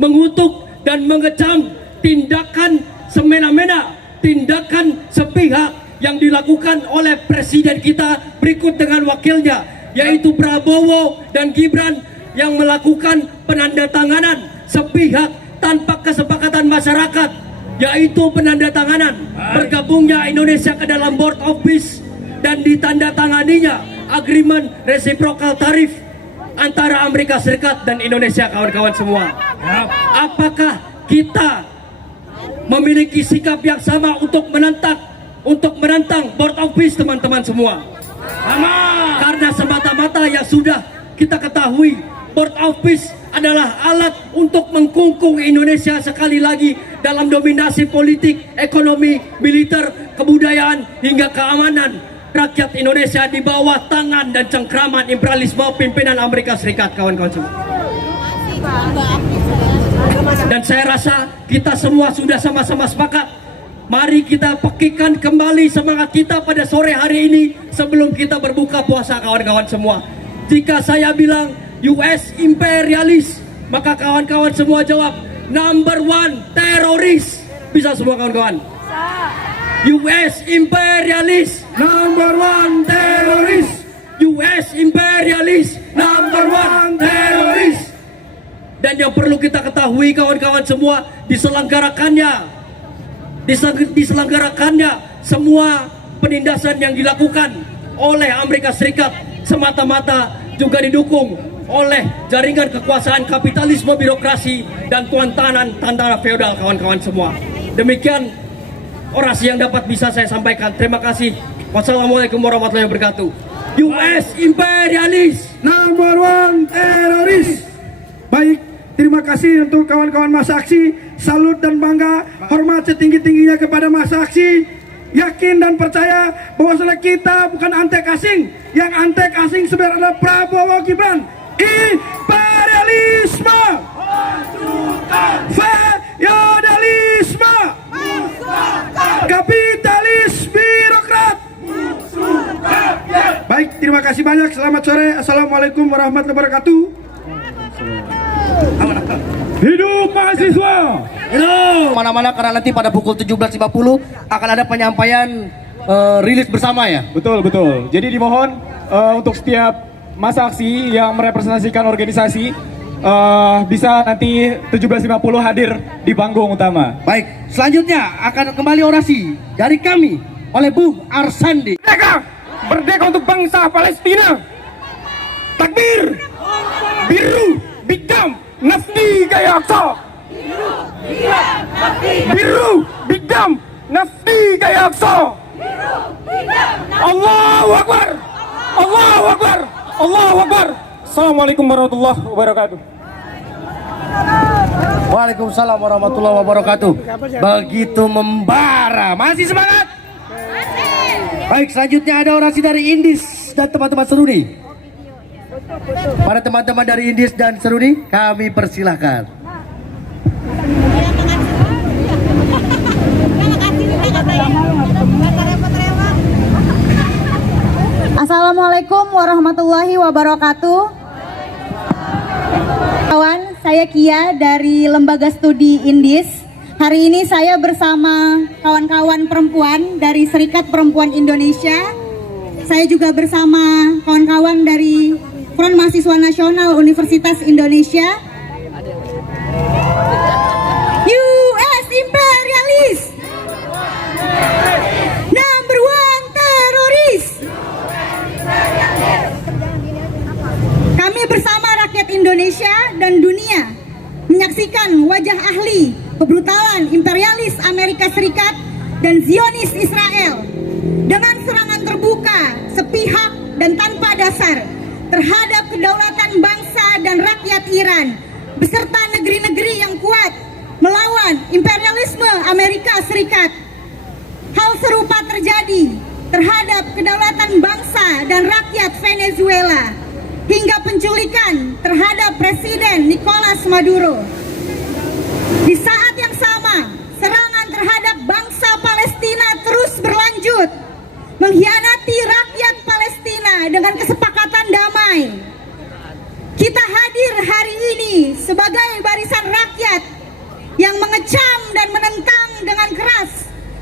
mengutuk dan mengecam tindakan semena-mena, tindakan sepihak yang dilakukan oleh presiden kita berikut dengan wakilnya, yaitu Prabowo dan Gibran, yang melakukan penandatanganan sepihak tanpa kesepakatan masyarakat, yaitu penandatanganan bergabungnya Indonesia ke dalam Board of Peace dan ditandatanganinya agreement reciprocal tarif antara Amerika Serikat dan Indonesia. Kawan-kawan semua, apakah kita memiliki sikap yang sama untuk menentang Board of Peace, teman-teman semua? Karena semata-mata yang sudah kita ketahui, Board of Peace adalah alat untuk mengkungkung Indonesia sekali lagi dalam dominasi politik, ekonomi, militer, kebudayaan, hingga keamanan rakyat Indonesia di bawah tangan dan cengkraman imperialisme pimpinan Amerika Serikat, kawan-kawan semua. Dan saya rasa kita semua sudah sama-sama sepakat. Mari kita pekikan kembali semangat kita pada sore hari ini sebelum kita berbuka puasa, kawan-kawan semua. Jika saya bilang US imperialis, maka kawan-kawan semua jawab number one teroris. Bisa semua kawan-kawan? US imperialis, number one teroris. US imperialis, number one teroris. Dan yang perlu kita ketahui, kawan-kawan semua, diselenggarakannya semua penindasan yang dilakukan oleh Amerika Serikat semata-mata juga didukung oleh jaringan kekuasaan kapitalisme birokrasi dan tuan-tanan tantara feodal, kawan-kawan semua. Demikian orasi yang dapat bisa saya sampaikan. Terima kasih. Wassalamualaikum warahmatullahi wabarakatuh. US imperialis, Number one teroris. Baik, terima kasih untuk kawan-kawan masa aksi. Salut dan bangga, hormat setinggi-tingginya kepada masa aksi. Yakin dan percaya bahwa kita bukan antek asing. Yang antek asing sebenarnya adalah Prabowo Gibran. Imperialisme, feodalisme, kapitalis birokrat. Baik, terima kasih banyak. Selamat sore. Assalamualaikum warahmatullahi wabarakatuh. Hidup mahasiswa! Mana-mana karena nanti pada pukul 17.50 akan ada penyampaian rilis bersama ya. Betul. Jadi dimohon untuk setiap masa aksi yang merepresentasikan organisasi bisa nanti 17.50 hadir di panggung utama. Baik, selanjutnya akan kembali orasi dari kami oleh Bu Arsandi. Merdeka! Merdeka untuk bangsa Palestina! Takbir! Biru, Bigam, Nafti Gaya Aksa! Biru, Bigam, Nafti Gaya Aksa! Allahu Akbar! Allahu Akbar! Allahu Akbar! Assalamualaikum warahmatullahi wabarakatuh. Waalaikumsalam warahmatullahi wabarakatuh. Begitu membara. Masih semangat? Baik, selanjutnya ada orasi dari Indis dan teman-teman Seruni. Para teman-teman dari Indis dan Seruni, kami persilahkan. Assalamualaikum warahmatullahi wabarakatuh. Kawan, saya Kia dari Lembaga Studi Indis. Hari ini saya bersama kawan-kawan perempuan dari Serikat Perempuan Indonesia. Saya juga bersama kawan-kawan dari Front Mahasiswa Nasional Universitas Indonesia. US imperialis, number one teroris. Kami bersama rakyat Indonesia dan dunia menyaksikan wajah ahli kebrutalan imperialis Amerika Serikat dan Zionis Israel dengan serangan terbuka, sepihak dan tanpa dasar terhadap kedaulatan bangsa dan rakyat Iran beserta negeri-negeri yang kuat melawan imperialisme Amerika Serikat. Hal serupa terjadi terhadap kedaulatan bangsa dan rakyat Venezuela hingga penculikan terhadap Presiden Nicolas Maduro. Di saat yang sama, serangan terhadap bangsa Palestina terus berlanjut, mengkhianati rakyat Palestina dengan kesepakatan damai. Kita hadir hari ini sebagai barisan rakyat yang mengecam dan menentang dengan keras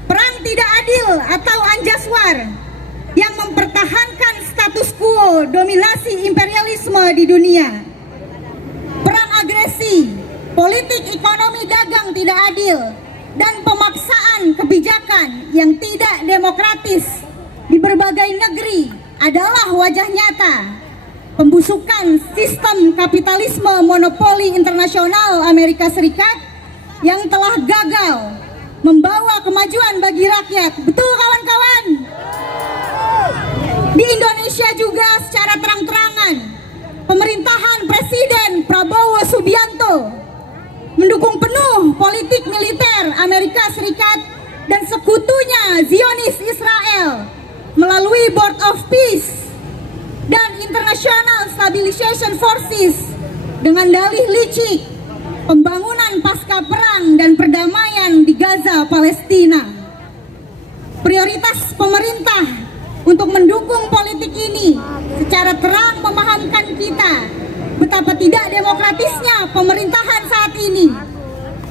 perang tidak adil atau anjaswar yang mempertahankan status quo dominasi imperialisme di dunia. Perang agresi, politik ekonomi dagang tidak adil, dan pemaksaan kebijakan yang tidak demokratis di berbagai negeri adalah wajah nyata pembusukan sistem kapitalisme monopoli internasional Amerika Serikat yang telah gagal membawa kemajuan bagi rakyat. Betul kawan-kawan? Di Indonesia juga secara terang-terangan pemerintahan Presiden Prabowo Subianto mendukung penuh politik militer Amerika Serikat dan sekutunya Zionis Israel melalui Board of Peace dan International Stabilization Forces dengan dalih licik pembangunan pasca perang dan perdamaian di Gaza, Palestina. Prioritas pemerintah untuk mendukung politik ini secara terang memahamkan kita betapa tidak demokratisnya pemerintahan saat ini.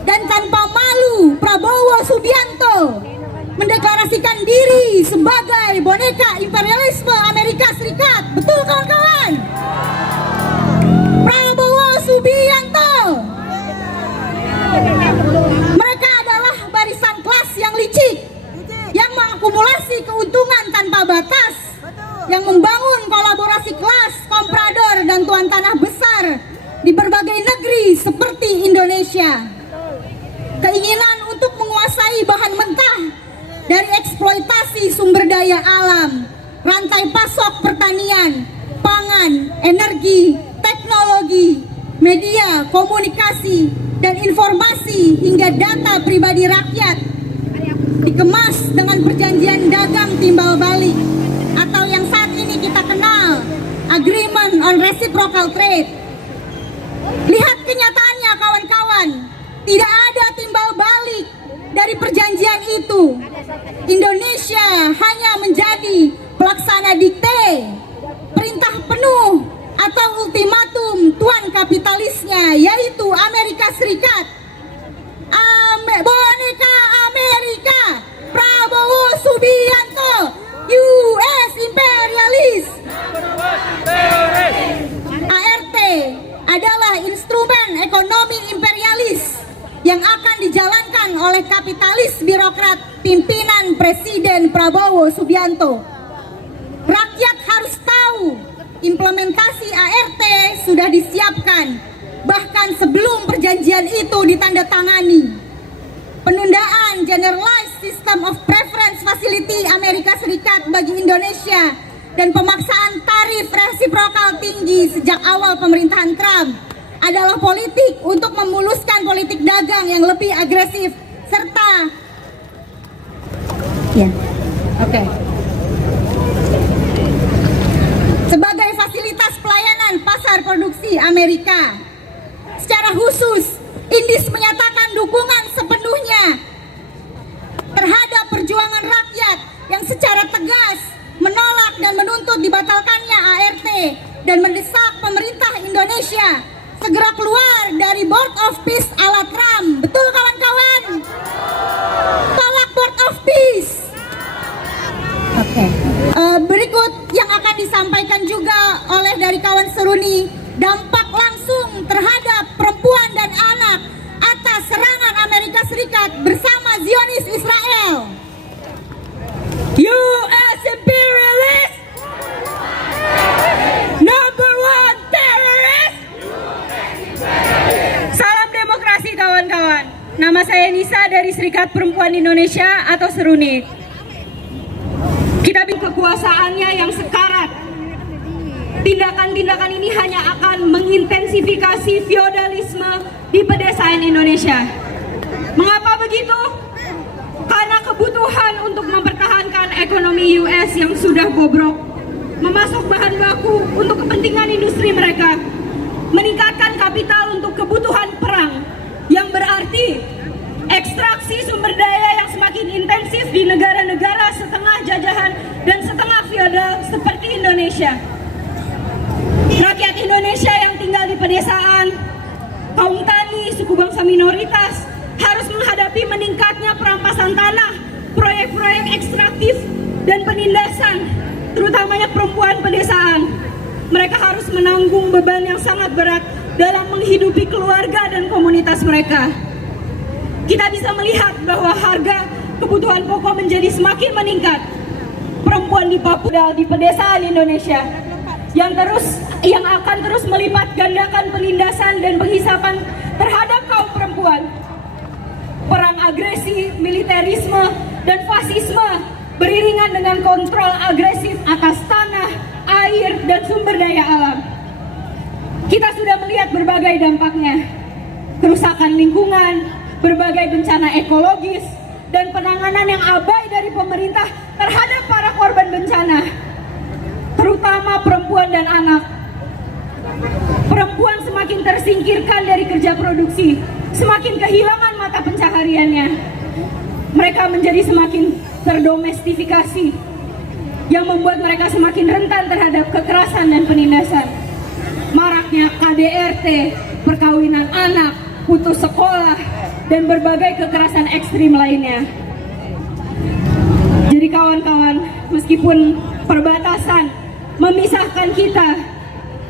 Dan tanpa malu Prabowo Subianto mendeklarasikan diri sebagai boneka imperialisme Amerika Serikat. Betul kawan-kawan? Prabowo Subianto. Mereka adalah barisan kelas yang licik, yang mengakumulasi keuntungan tanpa batas, yang membangun kolaborasi kelas, komprador, dan tuan tanah besar di berbagai negeri seperti Indonesia. Keinginan untuk menguasai bahan mentah dari eksploitasi sumber daya alam, rantai pasok pertanian, pangan, energi, teknologi, media, komunikasi, dan informasi hingga data pribadi rakyat dikemas dengan perjanjian dagang timbal balik atau yang saat ini kita kenal Agreement on Reciprocal Trade. Lihat kenyataannya kawan-kawan, tidak ada timbal balik dari perjanjian itu. Indonesia hanya menjadi pelaksana dikte, perintah penuh atau ultimatum tuan kapitalisnya, yaitu Amerika Serikat. Boneka Amerika, Prabowo Subianto, US imperialis. ART adalah instrumen ekonomi imperialis yang akan dijalankan oleh kapitalis birokrat pimpinan Presiden Prabowo Subianto. Rakyat harus tahu implementasi ART sudah disiapkan, bahkan sebelum perjanjian itu ditandatangani. Penundaan Generalized System of Preference Facility Amerika Serikat bagi Indonesia dan pemaksaan tarif resiprokal tinggi sejak awal pemerintahan Trump adalah politik untuk memuluskan politik dagang yang lebih agresif serta sebagai fasilitas pelayanan pasar produksi Amerika. Secara khusus, Indis menyatakan dukungan sepenuhnya terhadap perjuangan rakyat yang secara tegas menolak dan menuntut dibatalkannya ART dan mendesak pemerintah Indonesia segera keluar dari Board of Peace ala Trump. Betul kawan-kawan? Tolak Board of Peace. Berikut yang akan disampaikan juga oleh dari kawan Seruni, dampak langsung terhadap perempuan dan anak atas serangan Amerika Serikat bersama Zionis Israel. US imperialist, number one terrorist. Salam demokrasi kawan-kawan. Nama saya Nisa dari Serikat Perempuan Indonesia atau Seruni. Kita kekuasaannya yang sekarat. Tindakan-tindakan ini hanya akan mengintensifikasi feodalisme di pedesaan Indonesia. Mengapa begitu? Karena kebutuhan untuk mempertahankan ekonomi US yang sudah bobrok, memasok bahan baku untuk kepentingan industri mereka, meningkatkan kapital untuk kebutuhan perang, yang berarti ekstraksi sumber daya yang semakin intensif di negara-negara setengah jajahan dan setengah feodal seperti Indonesia. Rakyat Indonesia yang tinggal di pedesaan, kaum tani, suku bangsa minoritas harus menghadapi meningkatnya perampasan tanah, proyek-proyek ekstraktif dan penindasan, terutamanya perempuan pedesaan. Mereka harus menanggung beban yang sangat berat dalam menghidupi keluarga dan komunitas mereka. Kita bisa melihat bahwa harga kebutuhan pokok menjadi semakin meningkat. Perempuan di Papua, di pedesaan Indonesia yang akan terus melipat gandakan penindasan dan penghisapan terhadap kaum perempuan. Perang agresi, militerisme, dan fasisme beriringan dengan kontrol agresif atas tanah, air, dan sumber daya alam. Kita sudah melihat berbagai dampaknya. Kerusakan lingkungan, berbagai bencana ekologis, dan penanganan yang abai dari pemerintah terhadap para korban bencana, terutama perempuan dan anak. Perempuan semakin tersingkirkan dari kerja produksi, semakin kehilangan mata pencahariannya. Mereka menjadi semakin terdomestifikasi, yang membuat mereka semakin rentan terhadap kekerasan dan penindasan. Maraknya KDRT, perkawinan anak, putus sekolah, dan berbagai kekerasan ekstrim lainnya. Jadi kawan-kawan, meskipun perbatasan memisahkan kita,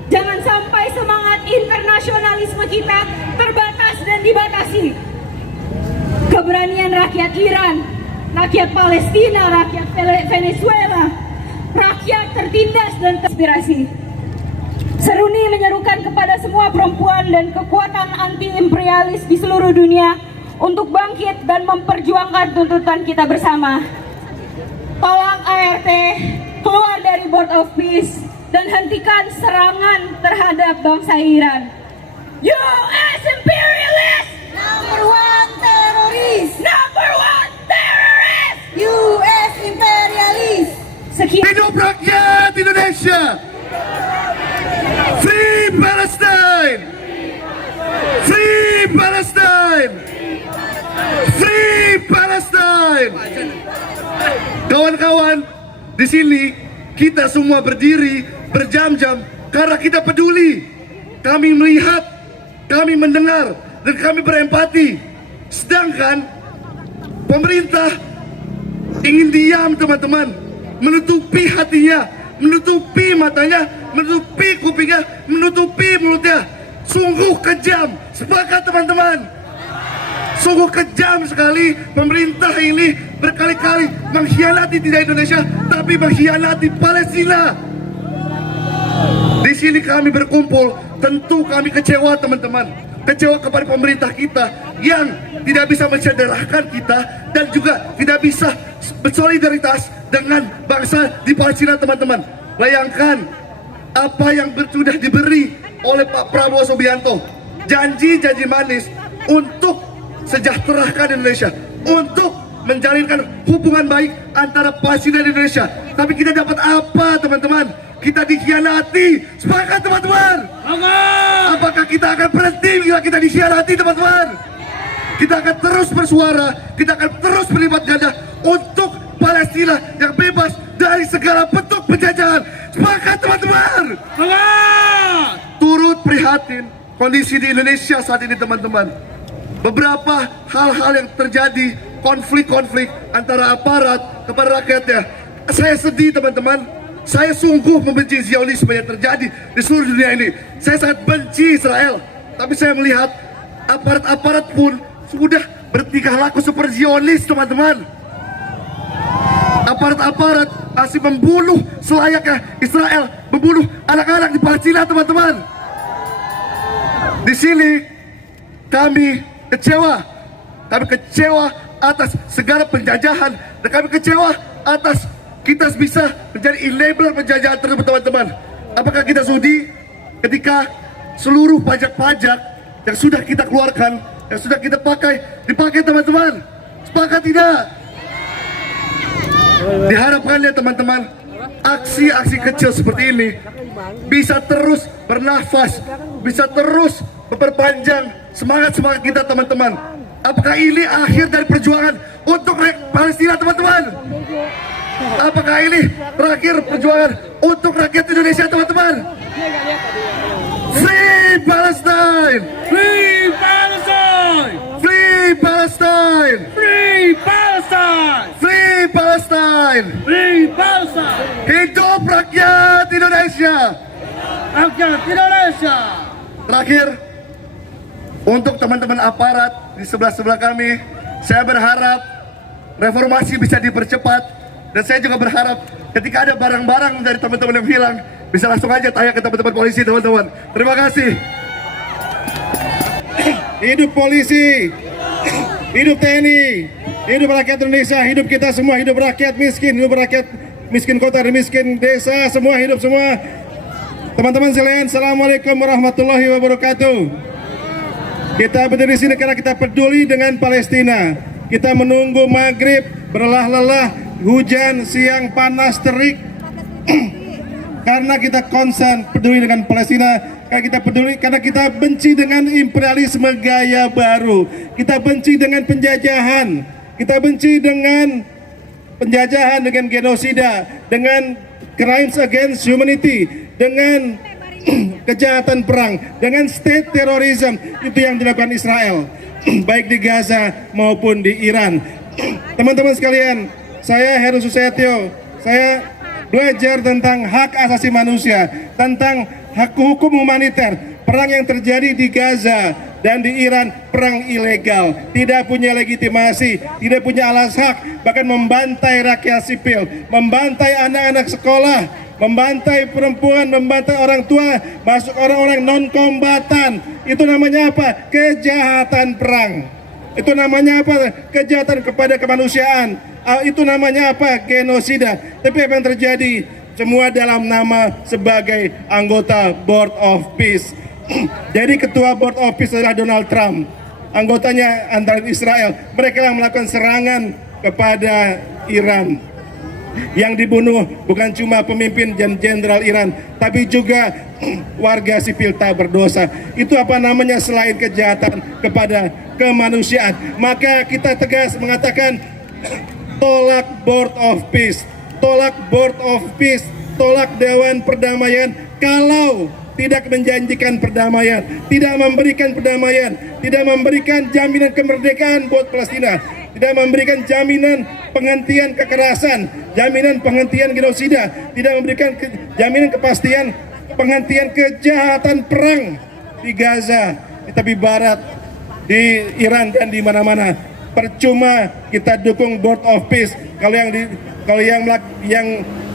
jangan sampai semangat internasionalisme kita terbatas dan dibatasi. Keberanian rakyat Iran, rakyat Palestina, rakyat Venezuela, rakyat tertindas dan terinspirasi. Seruni menyerukan kepada semua perempuan dan kekuatan anti-imperialis di seluruh dunia untuk bangkit dan memperjuangkan tuntutan kita bersama. Tolak ART, keluar dari Board of Peace, dan hentikan serangan terhadap bangsa Iran. US imperialist, number one terrorist, number one terrorist, US imperialist. Sekian. Hidup rakyat Indonesia! Free Palestine! Free Palestine! Free Palestine! Kawan-kawan, di sini kita semua berdiri berjam-jam karena kita peduli. Kami melihat, kami mendengar, dan kami berempati. Sedangkan pemerintah ingin diam, teman-teman, menutupi hatinya, menutupi matanya, menutupi kupingnya, menutupi mulutnya. Sungguh kejam. Sepakat teman-teman? Sungguh kejam sekali pemerintah ini berkali-kali mengkhianati tidak Indonesia, tapi mengkhianati Palestina. Di sini kami berkumpul, tentu kami kecewa teman-teman. Kecewa kepada pemerintah kita yang tidak bisa mencederahkan kita dan juga tidak bisa bersolidaritas dengan bangsa di Palestina teman-teman. Bayangkan apa yang sudah diberi oleh Pak Prabowo Subianto, janji-janji manis untuk sejahterakan Indonesia, untuk menjalinkan hubungan baik antara Palestina dan Indonesia. Tapi kita dapat apa teman-teman? Kita dikhianati. Sepakat teman-teman? Apakah kita akan berhenti bila kita dikhianati teman-teman? Kita akan terus bersuara, kita akan terus berlipat ganda untuk Palestina yang bebas dari segala bentuk penjajahan. Sepakat teman-teman? Turut prihatin kondisi di Indonesia saat ini teman-teman. Beberapa hal-hal yang terjadi, konflik-konflik antara aparat kepada rakyatnya. Saya sedih teman-teman. Saya sungguh membenci Zionisme yang terjadi di seluruh dunia ini. Saya sangat benci Israel. Tapi saya melihat aparat-aparat pun sudah bertingkah laku seperti Zionis teman-teman. Aparat-aparat masih membunuh selayaknya Israel, membunuh anak-anak di Palestina teman-teman. Di sini kami kecewa. Kami kecewa atas segala penjajahan dan kami kecewa atas kita bisa menjadi enabler penjajahan tersebut teman-teman. Apakah kita sudi ketika seluruh pajak-pajak yang sudah kita keluarkan, yang sudah kita dipakai teman-teman? Sepakat tidak? Diharapkan ya teman-teman, aksi-aksi kecil seperti ini bisa terus bernafas, bisa terus memperpanjang semangat-semangat kita teman-teman. Apakah ini akhir dari perjuangan untuk Palestina teman-teman? Apakah ini terakhir perjuangan untuk rakyat Indonesia teman-teman? Free Palestine! Free Palestine! Free Palestine! Free Palestine! Free Palestine! Free Palestine! Hidup rakyat Indonesia! Rakyat Indonesia! Terakhir, untuk teman-teman aparat di sebelah-sebelah kami, saya berharap reformasi bisa dipercepat. Dan saya juga berharap ketika ada barang-barang dari teman-teman yang hilang, bisa langsung aja tanya ke teman-teman polisi teman-teman. Terima kasih. Hidup polisi, hidup TNI, hidup rakyat Indonesia, hidup kita semua, hidup rakyat miskin kota dan miskin desa, semua hidup semua. Teman-teman sekalian, assalamualaikum warahmatullahi wabarakatuh. Kita berdiri di sini karena kita peduli dengan Palestina. Kita menunggu maghrib, berlelah-lelah, hujan, siang, panas, terik. Karena kita concern, peduli dengan Palestina. Karena kita peduli, karena kita benci dengan imperialisme gaya baru. Kita benci dengan penjajahan. Kita benci dengan penjajahan, dengan genosida, dengan crimes against humanity, dengan kejahatan perang, dengan state terrorism. Itu yang dilakukan Israel, baik di Gaza maupun di Iran. Teman-teman sekalian, saya Heru Susetio, saya belajar tentang hak asasi manusia, tentang hak hukum humaniter. Perang yang terjadi di Gaza dan di Iran, perang ilegal, tidak punya legitimasi, tidak punya alas hak, bahkan membantai rakyat sipil, membantai anak-anak sekolah, membantai perempuan, membantai orang tua, masuk orang-orang non-kombatan. Itu namanya apa? Kejahatan perang. Itu namanya apa? Kejahatan kepada kemanusiaan. Itu namanya apa? Genosida. Tapi apa yang terjadi? Semua dalam nama sebagai anggota Board of Peace. Jadi ketua Board of Peace adalah Donald Trump. Anggotanya antara Israel. Mereka yang melakukan serangan kepada Iran. Yang dibunuh bukan cuma pemimpin dan jenderal Iran, tapi juga warga sipil tak berdosa. Itu apa namanya selain kejahatan kepada kemanusiaan. Maka kita tegas mengatakan tolak Board of Peace, tolak Board of Peace, tolak Dewan Perdamaian kalau tidak menjanjikan perdamaian, tidak memberikan perdamaian, tidak memberikan jaminan kemerdekaan buat Palestina, tidak memberikan jaminan penghentian kekerasan, jaminan penghentian genosida, tidak memberikan jaminan kepastian penghentian kejahatan perang di Gaza, di tepi barat, di Iran dan di mana-mana. Percuma kita dukung Board of Peace kalau yang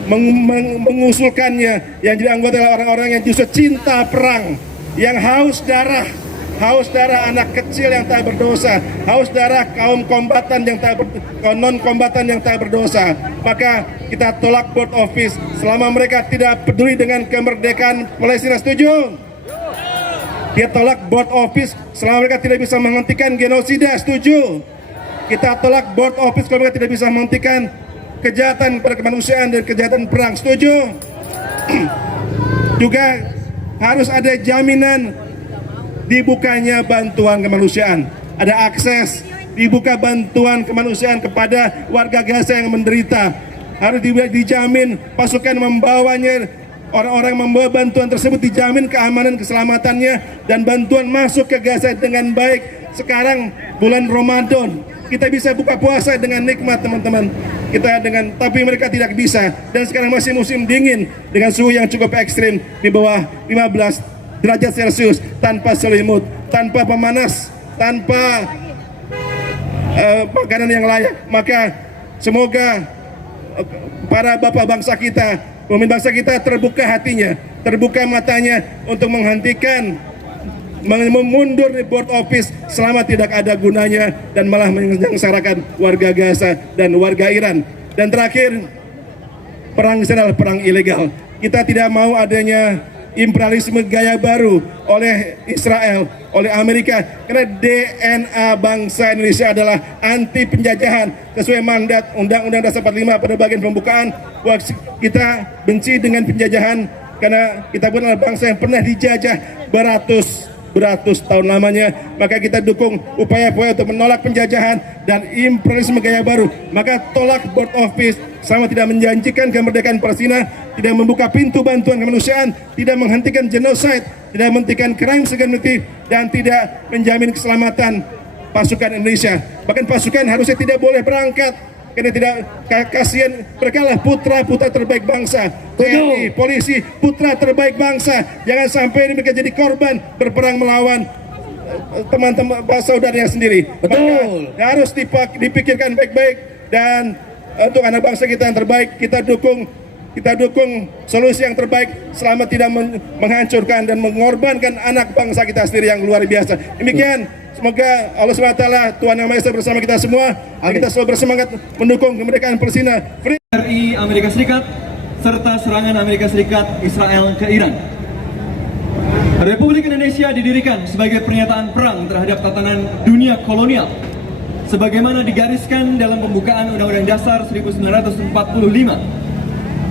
mengusulkannya, yang jadi anggota adalah orang-orang yang justru cinta perang, yang haus darah anak kecil yang tak berdosa, haus darah kaum kombatan yang non kombatan yang tak berdosa. Maka kita tolak board of peace selama mereka tidak peduli dengan kemerdekaan Palestina. Setuju? Kita tolak board of peace selama mereka tidak bisa menghentikan genosida. Setuju? Kita tolak board of peace kalau mereka tidak bisa menghentikan kejahatan pada kemanusiaan dan kejahatan perang. Setuju? Juga harus ada jaminan dibukanya bantuan kemanusiaan, ada akses dibuka bantuan kemanusiaan kepada warga Gaza yang menderita. Harus dijamin pasukan membawanya, orang-orang yang membawa bantuan tersebut dijamin keamanan keselamatannya dan bantuan masuk ke Gaza dengan baik. Sekarang bulan Ramadan, kita bisa buka puasa dengan nikmat, teman-teman. Tapi mereka tidak bisa. Dan sekarang masih musim dingin dengan suhu yang cukup ekstrim di bawah 15 derajat Celcius, tanpa selimut, tanpa pemanas, tanpa makanan yang layak. Maka semoga para bapak bangsa kita, pemimpin bangsa kita terbuka hatinya, terbuka matanya untuk menghentikan memundur di board of peace selama tidak ada gunanya dan malah menyengsarakan warga Gaza dan warga Iran. Dan terakhir, perang ini adalah perang ilegal. Kita tidak mau adanya imperialisme gaya baru oleh Israel, oleh Amerika, karena DNA bangsa Indonesia adalah anti penjajahan sesuai mandat Undang-Undang Dasar 45 pada bagian pembukaan. Kita benci dengan penjajahan karena kita pun adalah bangsa yang pernah dijajah beratus tahun lamanya. Maka kita dukung upaya-upaya untuk menolak penjajahan dan imperialisme gaya baru. Maka tolak board of peace sama tidak menjanjikan kemerdekaan Palestina, tidak membuka pintu bantuan kemanusiaan, tidak menghentikan genocide, tidak menghentikan crime against humanity, dan tidak menjamin keselamatan pasukan Indonesia. Bahkan pasukan harusnya tidak boleh berangkat karena tidak, kasihan mereka lah putra-putra terbaik bangsa. TNI, polisi, putra terbaik bangsa. Jangan sampai mereka jadi korban berperang melawan teman-teman saudaranya sendiri. Betul. Maka harus dipikirkan baik-baik, dan untuk anak bangsa kita yang terbaik, kita dukung solusi yang terbaik selama tidak menghancurkan dan mengorbankan anak bangsa kita sendiri yang luar biasa. Demikian, semoga Allah SWT, Tuhan Yang Maha Esa bersama kita semua. Kita selalu bersemangat mendukung kemerdekaan Palestina. RI Amerika Serikat serta serangan Amerika Serikat Israel ke Iran. Republik Indonesia didirikan sebagai pernyataan perang terhadap tatanan dunia kolonial, sebagaimana digariskan dalam pembukaan Undang-Undang Dasar 1945,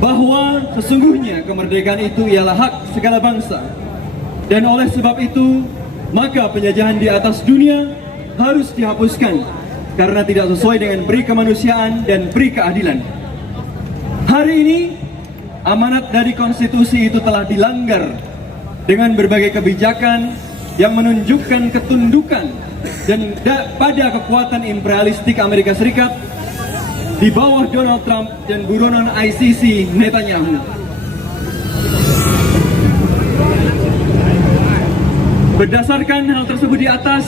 bahwa sesungguhnya kemerdekaan itu ialah hak segala bangsa, dan oleh sebab itu maka penjajahan di atas dunia harus dihapuskan karena tidak sesuai dengan peri kemanusiaan dan peri keadilan. Hari ini amanat dari konstitusi itu telah dilanggar dengan berbagai kebijakan yang menunjukkan ketundukan dan pada kekuatan imperialistik Amerika Serikat di bawah Donald Trump dan buronan ICC Netanyahu. Berdasarkan hal tersebut di atas,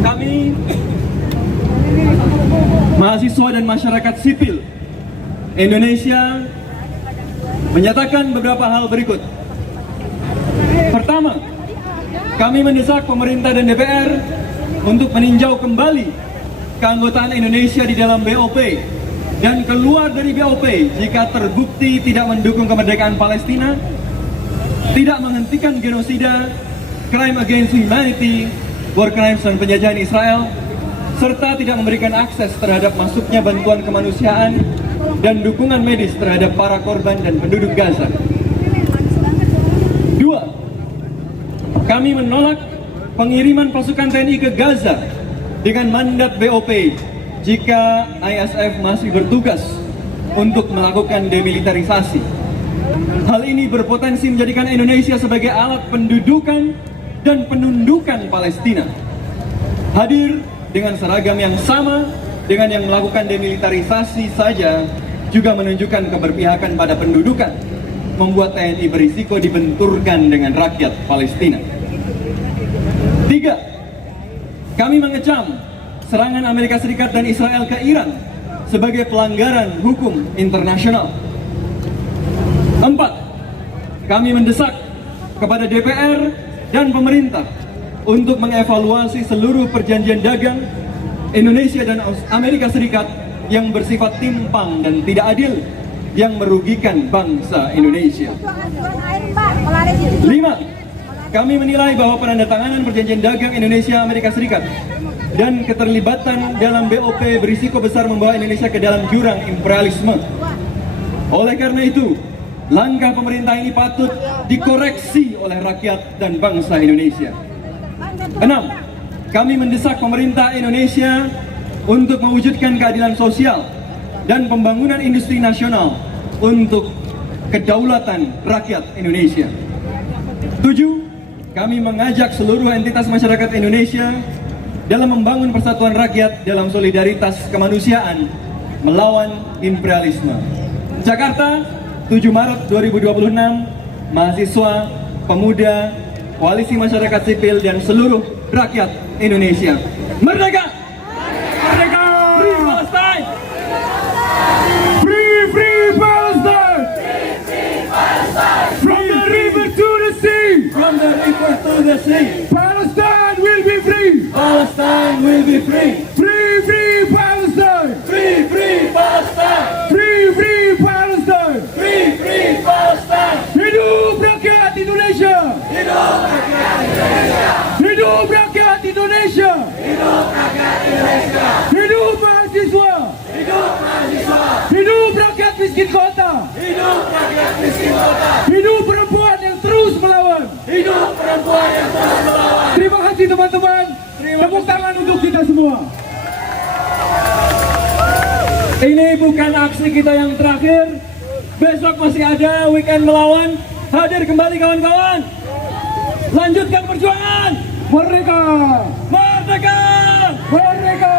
kami mahasiswa dan masyarakat sipil Indonesia menyatakan beberapa hal berikut. Pertama, kami mendesak pemerintah dan DPR untuk meninjau kembali keanggotaan Indonesia di dalam BOP dan keluar dari BOP jika terbukti tidak mendukung kemerdekaan Palestina, tidak menghentikan genosida, crime against humanity, war crimes dan penjajahan Israel, serta tidak memberikan akses terhadap masuknya bantuan kemanusiaan dan dukungan medis terhadap para korban dan penduduk Gaza. Dua, kami menolak pengiriman pasukan TNI ke Gaza dengan mandat BOP jika ISF masih bertugas untuk melakukan demilitarisasi. Hal ini berpotensi menjadikan Indonesia sebagai alat pendudukan dan penundukan Palestina. Hadir dengan seragam yang sama dengan yang melakukan demilitarisasi saja juga menunjukkan keberpihakan pada pendudukan, membuat TNI berisiko dibenturkan dengan rakyat Palestina. Tiga, kami mengecam serangan Amerika Serikat dan Israel ke Iran sebagai pelanggaran hukum internasional. 4. Kami mendesak kepada DPR dan pemerintah untuk mengevaluasi seluruh perjanjian dagang Indonesia dan Amerika Serikat yang bersifat timpang dan tidak adil yang merugikan bangsa Indonesia. 5. Kami menilai bahwa penandatanganan perjanjian dagang Indonesia-Amerika Serikat dan keterlibatan dalam BOP berisiko besar membawa Indonesia ke dalam jurang imperialisme. Oleh karena itu, langkah pemerintah ini patut dikoreksi oleh rakyat dan bangsa Indonesia. 6. Kami mendesak pemerintah Indonesia untuk mewujudkan keadilan sosial dan pembangunan industri nasional untuk kedaulatan rakyat Indonesia. 7. Kami mengajak seluruh entitas masyarakat Indonesia dalam membangun persatuan rakyat dalam solidaritas kemanusiaan melawan imperialisme. Jakarta, 7 Maret 2026, mahasiswa, pemuda, koalisi masyarakat sipil dan seluruh rakyat Indonesia. Merdeka! Merdeka! Free Palestine! Free, free Palestine! From the river to the sea! From the river to the sea, Palestine will be free! Palestine will be free. Free, free Palestine! Free, free Palestine. Free, free Palestine! Free, free Palestine. Hidup rakyat Indonesia! Hidup rakyat Indonesia. Hidup rakyat Indonesia! Hidup rakyat Indonesia. Hidup mahasiswa! Hidup mahasiswa. Hidup rakyat miskin kota! Hidup rakyat miskin kota. Hidup perempuan yang terus melawan! Hidup perempuan yang terus melawan. Terima kasih teman-teman. Tepuk tangan untuk kita semua. Ini bukan aksi kita yang terakhir. Besok masih ada weekend melawan. Hadir kembali kawan-kawan. Lanjutkan perjuangan. Merdeka! Merdeka! Merdeka!